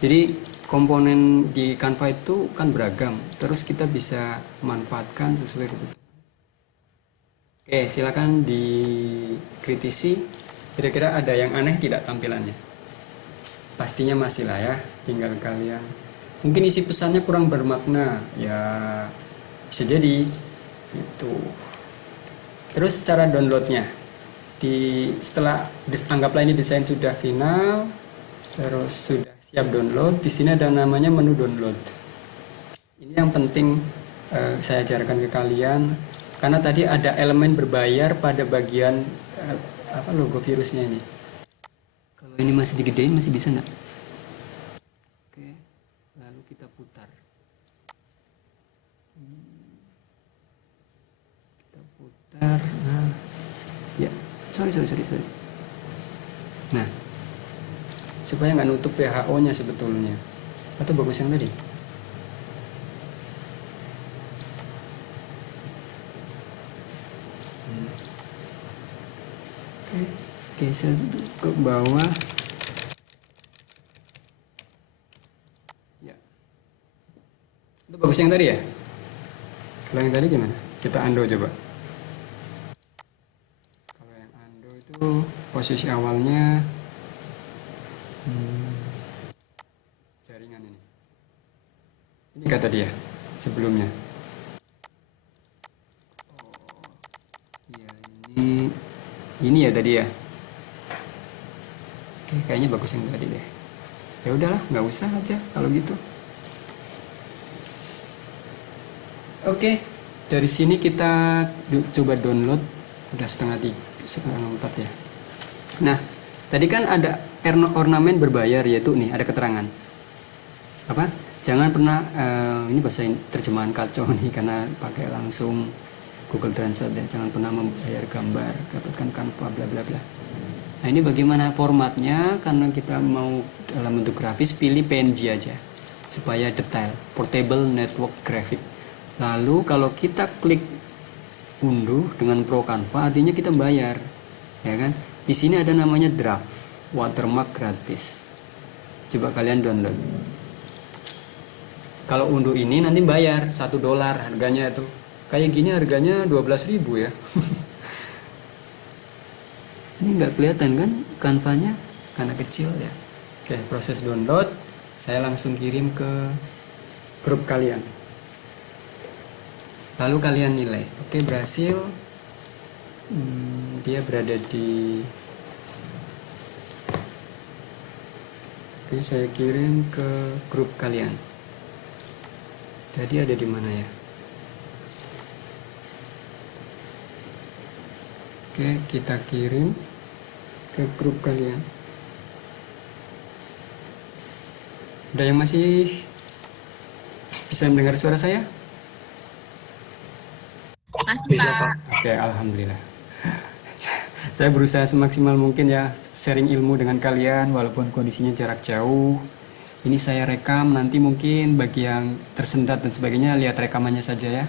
Jadi komponen di Canva itu kan beragam, terus kita bisa manfaatkan sesuai kebutuhan. Oke, silakan dikritisi. Kira-kira ada yang aneh tidak tampilannya? Pastinya masih lah ya, tinggal kalian. Mungkin isi pesannya kurang bermakna, ya bisa jadi itu. Terus cara downloadnya, setelah anggaplah ini desain sudah final, terus sudah siap download, di sini ada namanya menu download. Ini yang penting saya ajarkan ke kalian, karena tadi ada elemen berbayar pada bagian logo virusnya ini. Kalau ini masih digedein masih bisa enggak? Oke, lalu kita putar. Kita putar. Nah, ya, sorry. Nah, supaya nggak nutup WHO-nya sebetulnya. Atau bagus yang tadi? Oke, geser ke bawah. Ya. Itu bagus yang tadi ya? Kalau yang tadi gimana? Kita undo coba. Kalau yang undo itu posisi awalnya jaringan ini kata dia sebelumnya. Oh, ya ini ya tadi ya. Oke, kayaknya bagus yang tadi deh. Ya udahlah, nggak usah aja kalau gitu. Oke, dari sini kita coba download. Udah setengah 4 ya. Nah, tadi kan ada ornamen berbayar, yaitu nih ada keterangan apa, jangan pernah ini bahasa terjemahan kacau nih karena pakai langsung Google Translate ya, jangan pernah membayar gambar, dapatkan Canva bla bla bla. Nah, ini bagaimana formatnya, karena kita mau dalam bentuk grafis pilih PNG aja supaya detail, portable network graphic. Lalu kalau kita klik unduh dengan Pro Canva, artinya kita bayar, ya kan? Di sini ada namanya draft, watermark gratis. Coba kalian download. Kalau unduh ini nanti bayar $1 harganya itu. Kayak gini harganya 12.000 ya. Ini nggak kelihatan kan Canva-nya karena kecil ya. Oke, proses download saya langsung kirim ke grup kalian. Lalu kalian nilai. Oke, berhasil. Dia berada di. Oke, saya kirim ke grup kalian. Jadi ada di mana ya? Oke, kita kirim ke grup kalian. Ada yang masih bisa mendengar suara saya? Masih Bisa, Pak. Pak. Oke, alhamdulillah. Saya berusaha semaksimal mungkin ya sharing ilmu dengan kalian walaupun kondisinya jarak jauh. Ini saya rekam, nanti mungkin bagi yang tersendat dan sebagainya lihat rekamannya saja ya.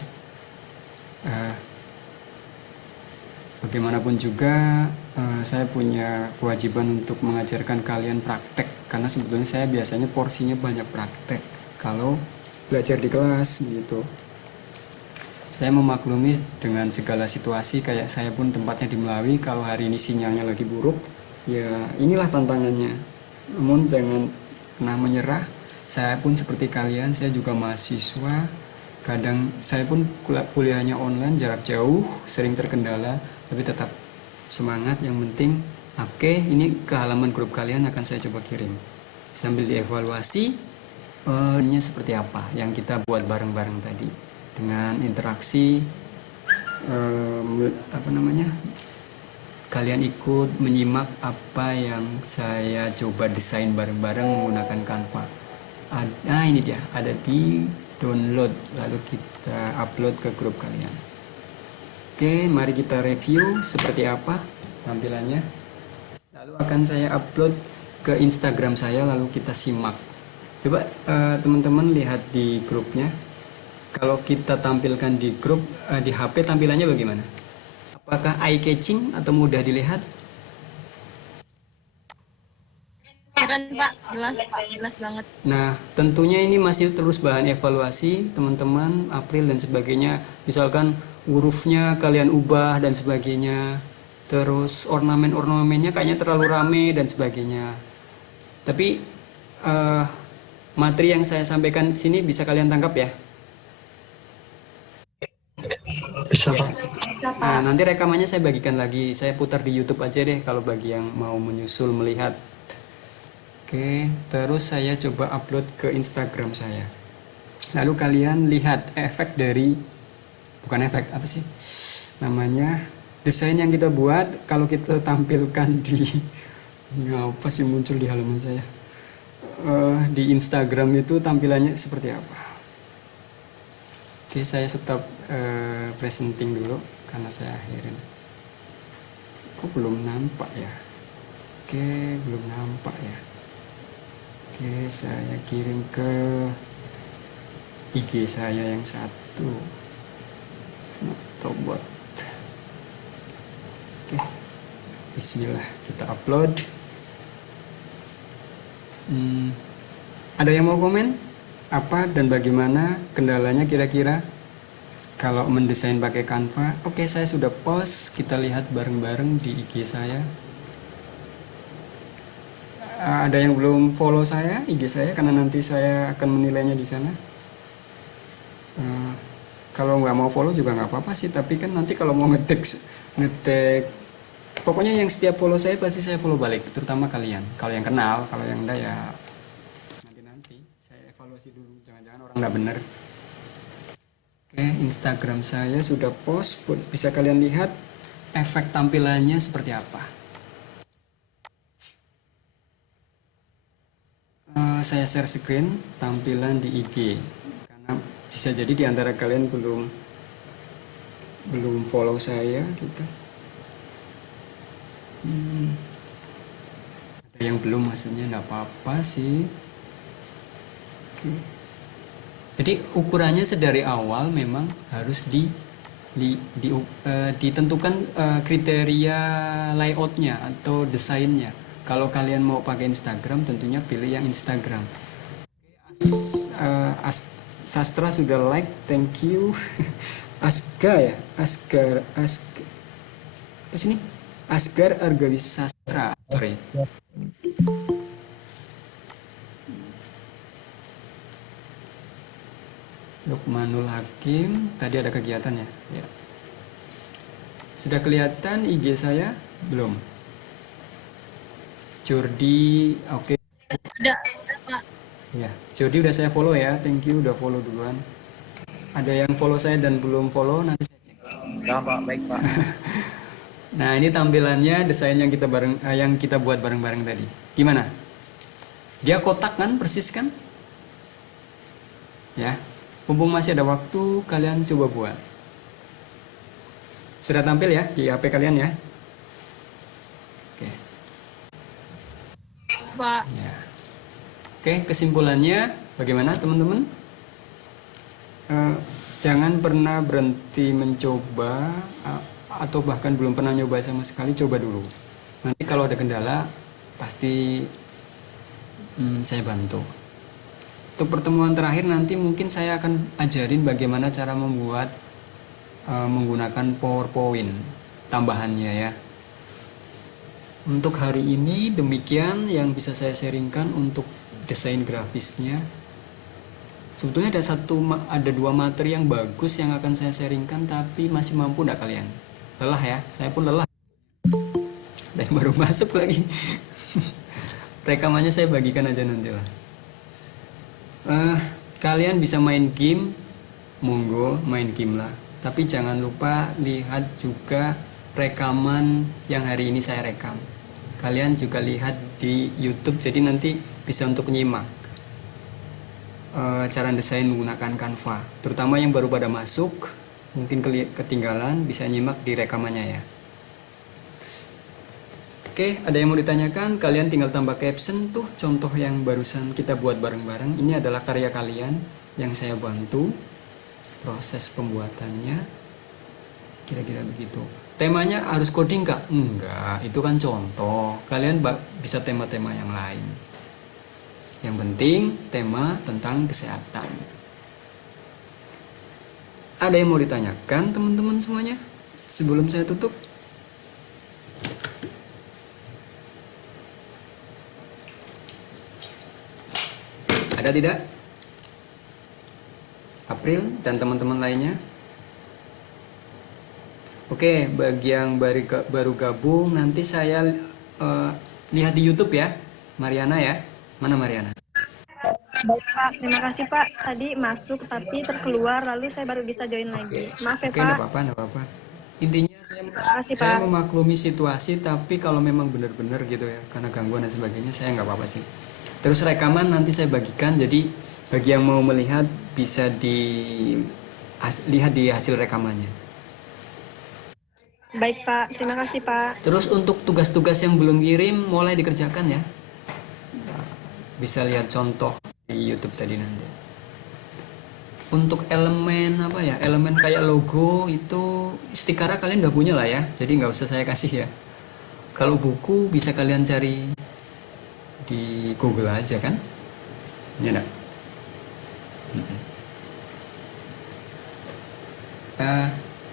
Bagaimanapun juga saya punya kewajiban untuk mengajarkan kalian praktek, karena sebetulnya saya biasanya porsinya banyak praktek kalau belajar di kelas begitu. Saya memaklumi dengan segala situasi, kayak saya pun tempatnya di Melawi, kalau hari ini sinyalnya lagi buruk, ya inilah tantangannya. Namun jangan pernah menyerah, saya pun seperti kalian, saya juga mahasiswa, kadang saya pun kuliahnya online jarak jauh, sering terkendala, tapi tetap semangat. Yang penting Oke, ini ke halaman grup kalian akan saya coba kirim sambil dievaluasi nya seperti apa yang kita buat bareng-bareng tadi dengan interaksi apa namanya, kalian ikut menyimak apa yang saya coba desain bareng-bareng menggunakan Canva. Nah ini dia, ada di download, lalu kita upload ke grup kalian. Oke, mari kita review seperti apa tampilannya. Lalu akan saya upload ke Instagram saya, lalu kita simak. Coba teman-teman lihat di grupnya. Kalau kita tampilkan di grup di HP, tampilannya bagaimana? Apakah eye catching atau mudah dilihat? Keren Pak, jelas Pak, jelas banget. Nah, tentunya ini masih terus bahan evaluasi teman-teman, April dan sebagainya. Misalkan hurufnya kalian ubah dan sebagainya. Terus ornamen-ornamennya kayaknya terlalu rame dan sebagainya. Tapi materi yang saya sampaikan di sini bisa kalian tangkap ya. Bisa, Ya. Pak. Nah, nanti rekamannya saya bagikan lagi. Saya putar di YouTube aja deh kalau bagi yang mau menyusul melihat. Oke, terus saya coba upload ke Instagram saya. Lalu kalian lihat efek dari, bukan efek, apa sih namanya, desain yang kita buat. Kalau kita tampilkan di, apa sih muncul di halaman saya, di Instagram itu tampilannya seperti apa. Oke, saya stop presenting dulu karena saya akhirin. Kok belum nampak ya? Oke, belum nampak ya. Oke, saya kirim ke IG saya yang satu. Tobot. Oke, Bismillah, kita upload. Ada yang mau komen? Apa dan bagaimana kendalanya kira-kira kalau mendesain pakai Canva? Oke, saya sudah post, kita lihat bareng-bareng di IG saya. Ada yang belum follow saya, IG saya, karena nanti saya akan menilainya di sana. Kalau nggak mau follow juga nggak apa-apa sih, tapi kan nanti kalau mau ngetek, pokoknya yang setiap follow saya pasti saya follow balik, terutama kalian. Kalau yang kenal, kalau yang enggak ya nanti saya evaluasi dulu, jangan-jangan orang nggak bener. Oke, Instagram saya sudah post, bisa kalian lihat efek tampilannya seperti apa. Saya share screen tampilan di IG karena bisa jadi di antara kalian belum follow saya gitu. Ada yang belum, maksudnya nggak apa-apa sih. Oke. Jadi ukurannya sedari awal memang harus ditentukan kriteria layoutnya atau desainnya. Kalau kalian mau pakai Instagram, tentunya pilih yang Instagram. Sastra sudah like, thank you. Asga ya, Asgar, apa sini? Asgar Argawis Sastra, sorry. Lukmanul Hakim, tadi ada kegiatan ya? Ya. Sudah kelihatan IG saya? Belum. Jordi, oke. Ada Pak. Ya, Jordi udah saya follow ya, thank you udah follow duluan. Ada yang follow saya dan belum follow, nanti saya cek. Ya, Pak. Baik, Pak. Nah, ini tampilannya desain yang kita buat bareng-bareng tadi. Gimana? Dia kotak kan, persis kan? Ya, mumpung masih ada waktu, kalian coba buat. Sudah tampil ya di HP kalian ya? Oke. Pak. Ya. Oke, kesimpulannya bagaimana teman-teman? Jangan pernah berhenti mencoba atau bahkan belum pernah nyoba sama sekali, coba dulu. Nanti kalau ada kendala pasti saya bantu. Untuk pertemuan terakhir nanti mungkin saya akan ajarin bagaimana cara membuat menggunakan PowerPoint tambahannya ya. Untuk hari ini demikian yang bisa saya sharingkan untuk desain grafisnya. Sebetulnya ada dua materi yang bagus yang akan saya sharingkan, tapi masih mampu enggak kalian? Lelah ya, saya pun lelah. Deh, baru masuk lagi. Rekamannya saya bagikan aja nanti lah. Kalian bisa main game, monggo main game lah. Tapi jangan lupa lihat juga rekaman yang hari ini saya rekam. Kalian juga lihat di YouTube, jadi nanti bisa untuk nyimak cara desain menggunakan Canva. Terutama yang baru pada masuk, mungkin ketinggalan, bisa nyimak di rekamannya ya. Oke, ada yang mau ditanyakan? Kalian tinggal tambah caption tuh, contoh yang barusan kita buat bareng-bareng. Ini adalah karya kalian yang saya bantu proses pembuatannya. Kira-kira begitu. Temanya harus coding kak? Enggak, itu kan contoh. Kalian bisa tema-tema yang lain. Yang penting tema tentang kesehatan. Ada yang mau ditanyakan teman-teman semuanya? Sebelum saya tutup. Ada tidak? April dan teman-teman lainnya? Oke, bagi yang baru gabung, nanti saya lihat di YouTube ya, Mariana ya. Mana Mariana? Baik Pak, terima kasih Pak. Tadi masuk tapi terkeluar, lalu saya baru bisa join lagi. Maaf ya Oke, Pak. enggak apa-apa. Intinya Makasih, saya Pak. memaklumi situasi, tapi kalau memang benar-benar gitu ya, karena gangguan dan sebagainya, saya nggak apa-apa sih. Terus rekaman nanti saya bagikan, jadi bagi yang mau melihat bisa lihat di hasil rekamannya. Baik Pak, terima kasih Pak. Terus untuk tugas-tugas yang belum kirim, mulai dikerjakan ya. Bisa lihat contoh di YouTube tadi nanti. Untuk elemen apa ya, elemen kayak logo itu Stikara kalian udah punya lah ya, jadi nggak usah saya kasih ya. Kalau buku bisa kalian cari di Google aja kan, ya enggak?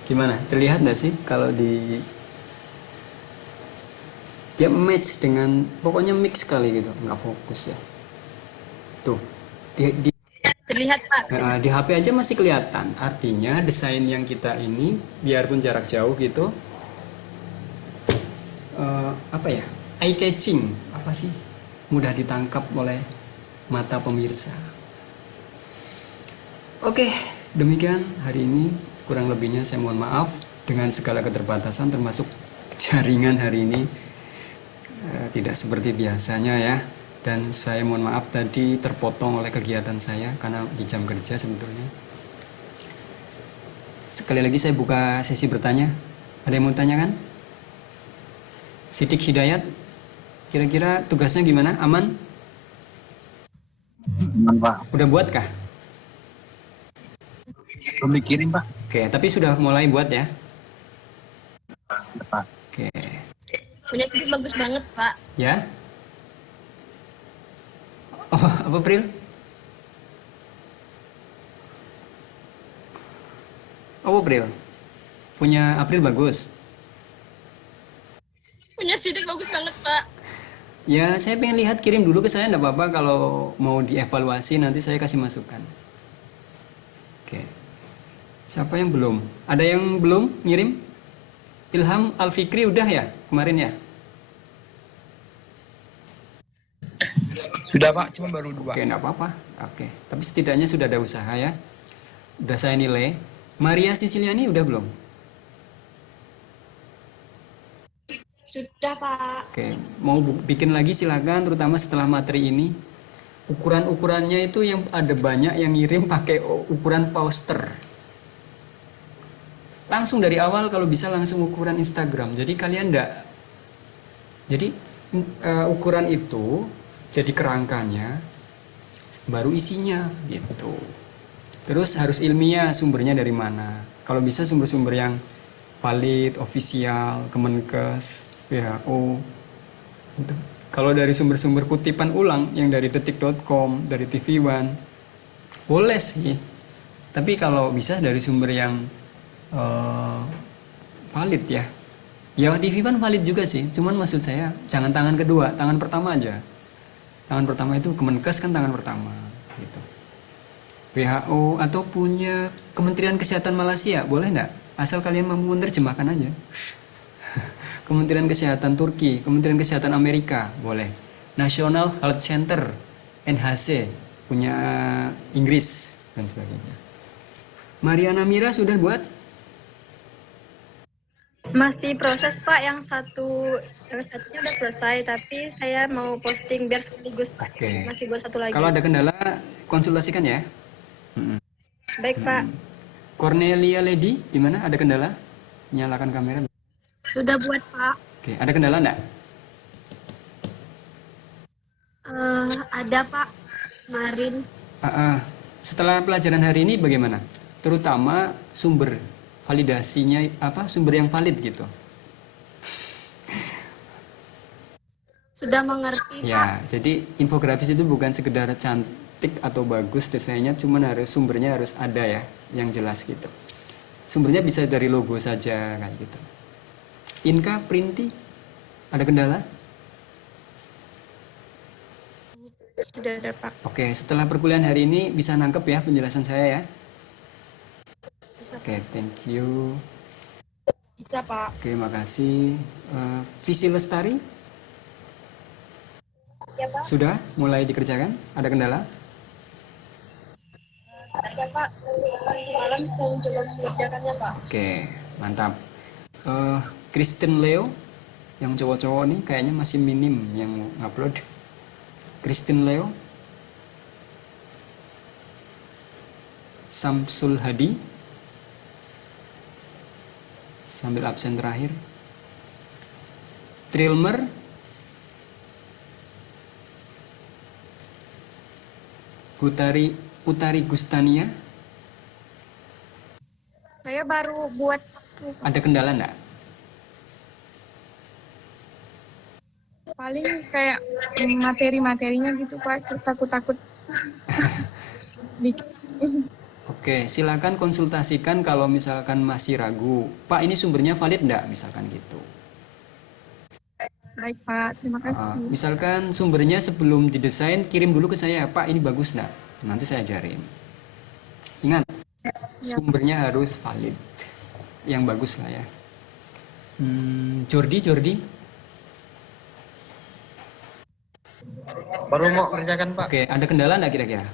Gimana, terlihat nggak sih kalau di dia match dengan, pokoknya mix sekali gitu, nggak fokus ya. Tuh di Terlihat Pak. Di HP aja masih kelihatan. Artinya desain yang kita ini, biarpun jarak jauh gitu, apa ya, eye catching, apa sih, mudah ditangkap oleh mata pemirsa. Oke, demikian hari ini. Kurang lebihnya saya mohon maaf dengan segala keterbatasan, termasuk jaringan hari ini tidak seperti biasanya ya. Dan saya mohon maaf tadi terpotong oleh kegiatan saya karena di jam kerja sebetulnya. Sekali lagi saya buka sesi bertanya. Ada yang mau tanyakan? Sidik Hidayat, kira-kira tugasnya gimana? Aman? Aman Pak. Udah buat kah? Belum dikirim Pak. Oke, tapi sudah mulai buat ya? Pak. Oke. Punya Sidik bagus banget Pak. Ya? Oh, apa Pril? Oh, April. Punya April bagus. Punya Sidik bagus banget Pak. Ya, saya pengen lihat, kirim dulu ke saya, enggak apa-apa. Kalau mau dievaluasi nanti saya kasih masukan. Oke. Siapa yang belum? Ada yang belum ngirim? Ilham Alfikri udah ya kemarin ya? Sudah Pak, cuma baru 2. Oke, enggak apa-apa. Oke, tapi setidaknya sudah ada usaha ya. Udah saya nilai. Maria Siciliani udah belum? Sudah Pak. Oke, mau bikin lagi silakan, terutama setelah materi ini. Ukuran-ukurannya itu yang ada banyak yang ngirim pakai ukuran poster. Langsung dari awal kalau bisa langsung ukuran Instagram. Jadi kalian ukuran itu jadi kerangkanya, baru isinya gitu. Terus harus ilmiah, sumbernya dari mana. Kalau bisa sumber-sumber yang valid, official, Kemenkes, WHO. Gitu. Kalau dari sumber-sumber kutipan ulang yang dari detik.com, dari TV One, boleh sih. Tapi kalau bisa dari sumber yang valid ya. Ya TV One valid juga sih. Cuman maksud saya jangan tangan kedua, tangan pertama aja. Tangan pertama itu Kemenkes kan tangan pertama gitu. WHO atau punya Kementerian Kesehatan Malaysia boleh nggak? Asal kalian mampu menerjemahkan aja. Kementerian Kesehatan Turki, Kementerian Kesehatan Amerika, boleh. National Health Center, NHC, punya Inggris, dan sebagainya. Mariana Mira sudah buat? Masih proses Pak, yang satunya udah selesai, tapi saya mau posting biar sekaligus Pak. Oke. Masih buat satu lagi. Kalau ada kendala, konsultasikan ya. Baik Pak. Cornelia Lady, gimana? Ada kendala? Nyalakan kamera. Sudah buat Pak. Oke, ada kendala enggak? Ada Pak. Kemarin. Setelah pelajaran hari ini bagaimana? Terutama sumber validasinya apa? Sumber yang valid gitu. Sudah mengerti Pak. Ya, jadi infografis itu bukan sekedar cantik atau bagus desainnya, cuman sumbernya harus ada ya, yang jelas gitu. Sumbernya bisa dari logo saja kayak gitu. Inka, Printi, ada kendala? Tidak ada Pak. Oke, setelah perkuliahan hari ini bisa nangkep ya penjelasan saya ya. Oke, thank you. Bisa Pak. Oke, makasih. Visi Lestari? Ya Pak. Sudah mulai dikerjakan? Ada kendala? Ya Pak. Malam saya coba mengerjakannya Pak. Oke, mantap. Kristen Leo, yang cowok-cowok nih kayaknya masih minim yang upload. Kristen Leo. Samsul Hadi. Sambil absen terakhir. Trilmer. Utari Gustania. Saya baru buat satu. Ada kendala enggak? Paling kayak materi-materinya gitu Pak. Takut-takut. Oke, silakan konsultasikan kalau misalkan masih ragu. Pak, ini sumbernya valid enggak? Misalkan gitu. Baik Pak, terima kasih. Misalkan sumbernya sebelum didesain, kirim dulu ke saya. Pak, ini bagus enggak? Nanti saya ajarin. Ingat, sumbernya harus valid. Yang bagus lah ya. Jordi. Baru mau kerjakan Pak. Oke, ada kendala enggak kira-kira?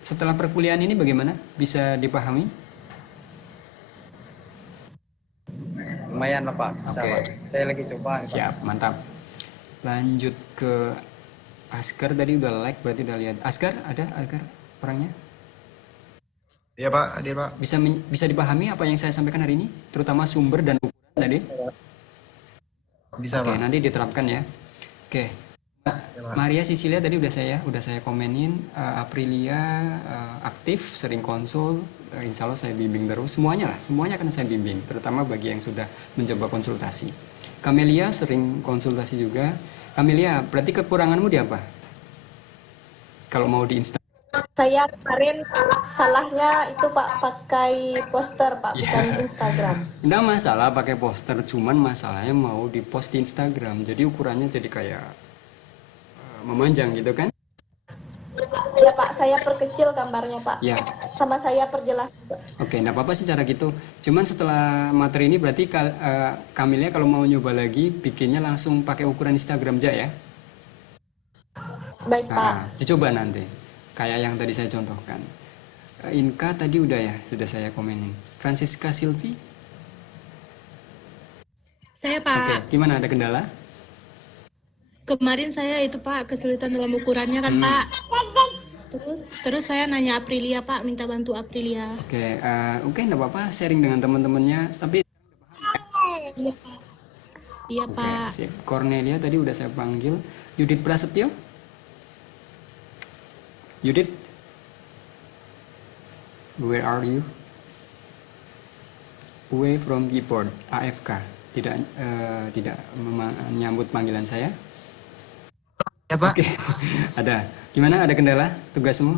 Setelah perkuliahan ini bagaimana? Bisa dipahami? Lumayan lah Pak, bisa Oke. Pak. Saya lagi coba. Pak. Siap, mantap. Lanjut ke Askar, tadi udah like, berarti udah lihat. Askar, ada Askar orangnya? Iya Pak, hadir Pak. Bisa dipahami apa yang saya sampaikan hari ini, terutama sumber dan ukuran tadi? Bisa Oke, Pak. nanti diterapkan ya. Oke. Maria Sisilia tadi udah saya komenin. Aprilia aktif, sering konsul. Insya Allah saya bimbing terus. Semuanya akan saya bimbing, terutama bagi yang sudah mencoba konsultasi. Camelia sering konsultasi juga. Camelia, berarti kekuranganmu di apa? Kalau mau di Instagram? Saya kemarin salahnya itu Pak pakai poster Pak, Iya. bukan di Instagram. Nggak masalah pakai poster, cuman masalahnya mau di post di Instagram. Jadi ukurannya jadi kayak memanjang gitu kan? Ya Pak, saya perkecil gambarnya Pak. Ya. Sama saya perjelas juga. Oke, nggak apa-apa sih cara gitu. Cuman setelah materi ini berarti Camelia kalau mau nyoba lagi bikinnya langsung pakai ukuran Instagram aja ya. Baik Pak. Nah, dicoba nanti. Kayak yang tadi saya contohkan. Inka tadi udah ya, sudah saya komenin. Francisca Silvi. Saya Oke, Pak, gimana, ada kendala? kemarin saya itu Pak kesulitan dalam ukurannya kan Pak. Terus saya nanya Aprilia Pak, minta bantu Aprilia. Oke, nggak apa-apa, sharing dengan teman-temannya. Tapi Iya Pak. Iya oke, Pak. sip. Cornelia tadi udah saya panggil. Yudit Prasetyo. Yudit, where are you? Away from keyboard, AFK. Tidak menyambut panggilan saya. Ya Pak. Oke, ada. Gimana? Ada kendala tugasmu?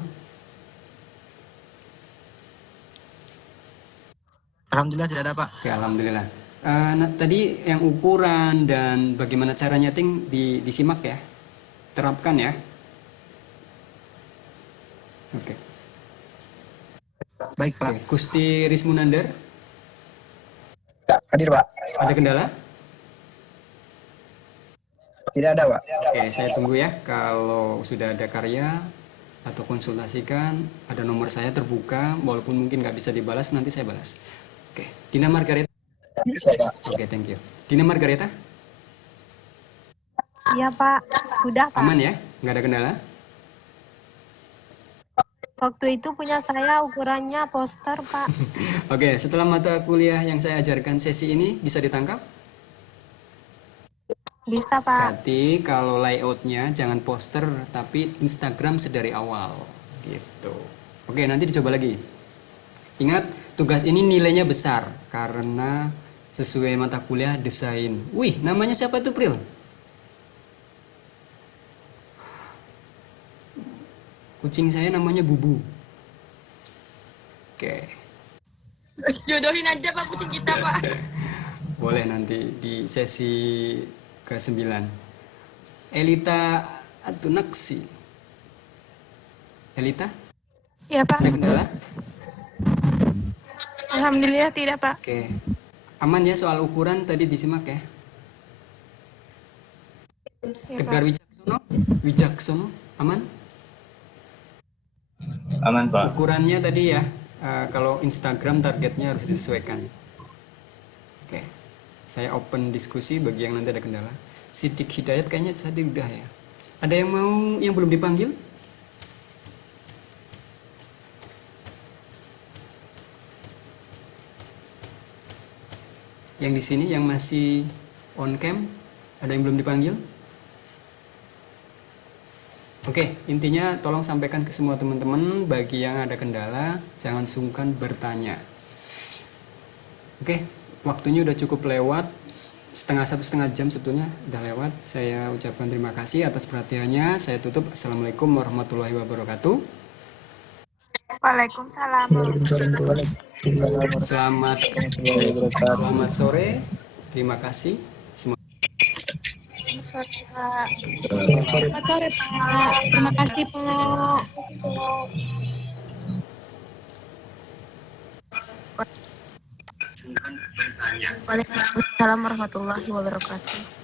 Alhamdulillah tidak ada Pak. Oke, alhamdulillah. Tadi yang ukuran dan bagaimana cara nyeting disimak ya, terapkan ya. Oke. Baik, Pak. Oke, Gusti Rismunandar, Hadir, Pak. ada kendala? Tidak ada, Pak. Oke, saya tunggu ya. Kalau sudah ada karya atau konsultasikan, ada nomor saya terbuka, walaupun mungkin nggak bisa dibalas, nanti saya balas. Oke, Dina Margareta. Bisa, Pak. Oke, thank you. Dina Margareta, Iya Pak, sudah Pak. aman ya? Nggak ada kendala? Waktu itu punya saya ukurannya poster Pak. Oke, setelah mata kuliah yang saya ajarkan sesi ini, bisa ditangkap? Bisa Pak. Berarti kalau layoutnya jangan poster, tapi Instagram sedari awal. Gitu. Oke, nanti dicoba lagi. Ingat, tugas ini nilainya besar, karena sesuai mata kuliah desain. Wih, namanya siapa tuh, Pril? Kucing saya namanya Bubu. Oke, Jodohin aja Pak kucing kita Pak. boleh nanti di sesi ke-9. Elita Atunaksi. Elita, Iya Pak. ada kendala? Alhamdulillah tidak Pak. Oke. Aman ya soal ukuran tadi disimak ya. Iya, Tegar Wijaksono, Wijaksono, aman? Aman, Pak. Ukurannya tadi ya, kalau Instagram targetnya harus disesuaikan. Oke, saya open diskusi bagi yang nanti ada kendala. Sidik Hidayat kayaknya tadi udah ya. Ada yang mau yang belum dipanggil? Yang di sini yang masih on cam, ada yang belum dipanggil? Oke, intinya tolong sampaikan ke semua teman-teman, bagi yang ada kendala, jangan sungkan bertanya. Oke, waktunya udah cukup lewat, setengah jam sebetulnya udah lewat. Saya ucapkan terima kasih atas perhatiannya. Saya tutup. Assalamualaikum warahmatullahi wabarakatuh. Waalaikumsalam. Selamat sore. Terima kasih. Selamat sore Pak. Terima kasih Pak. Waalaikumsalam warahmatullahi wabarakatuh.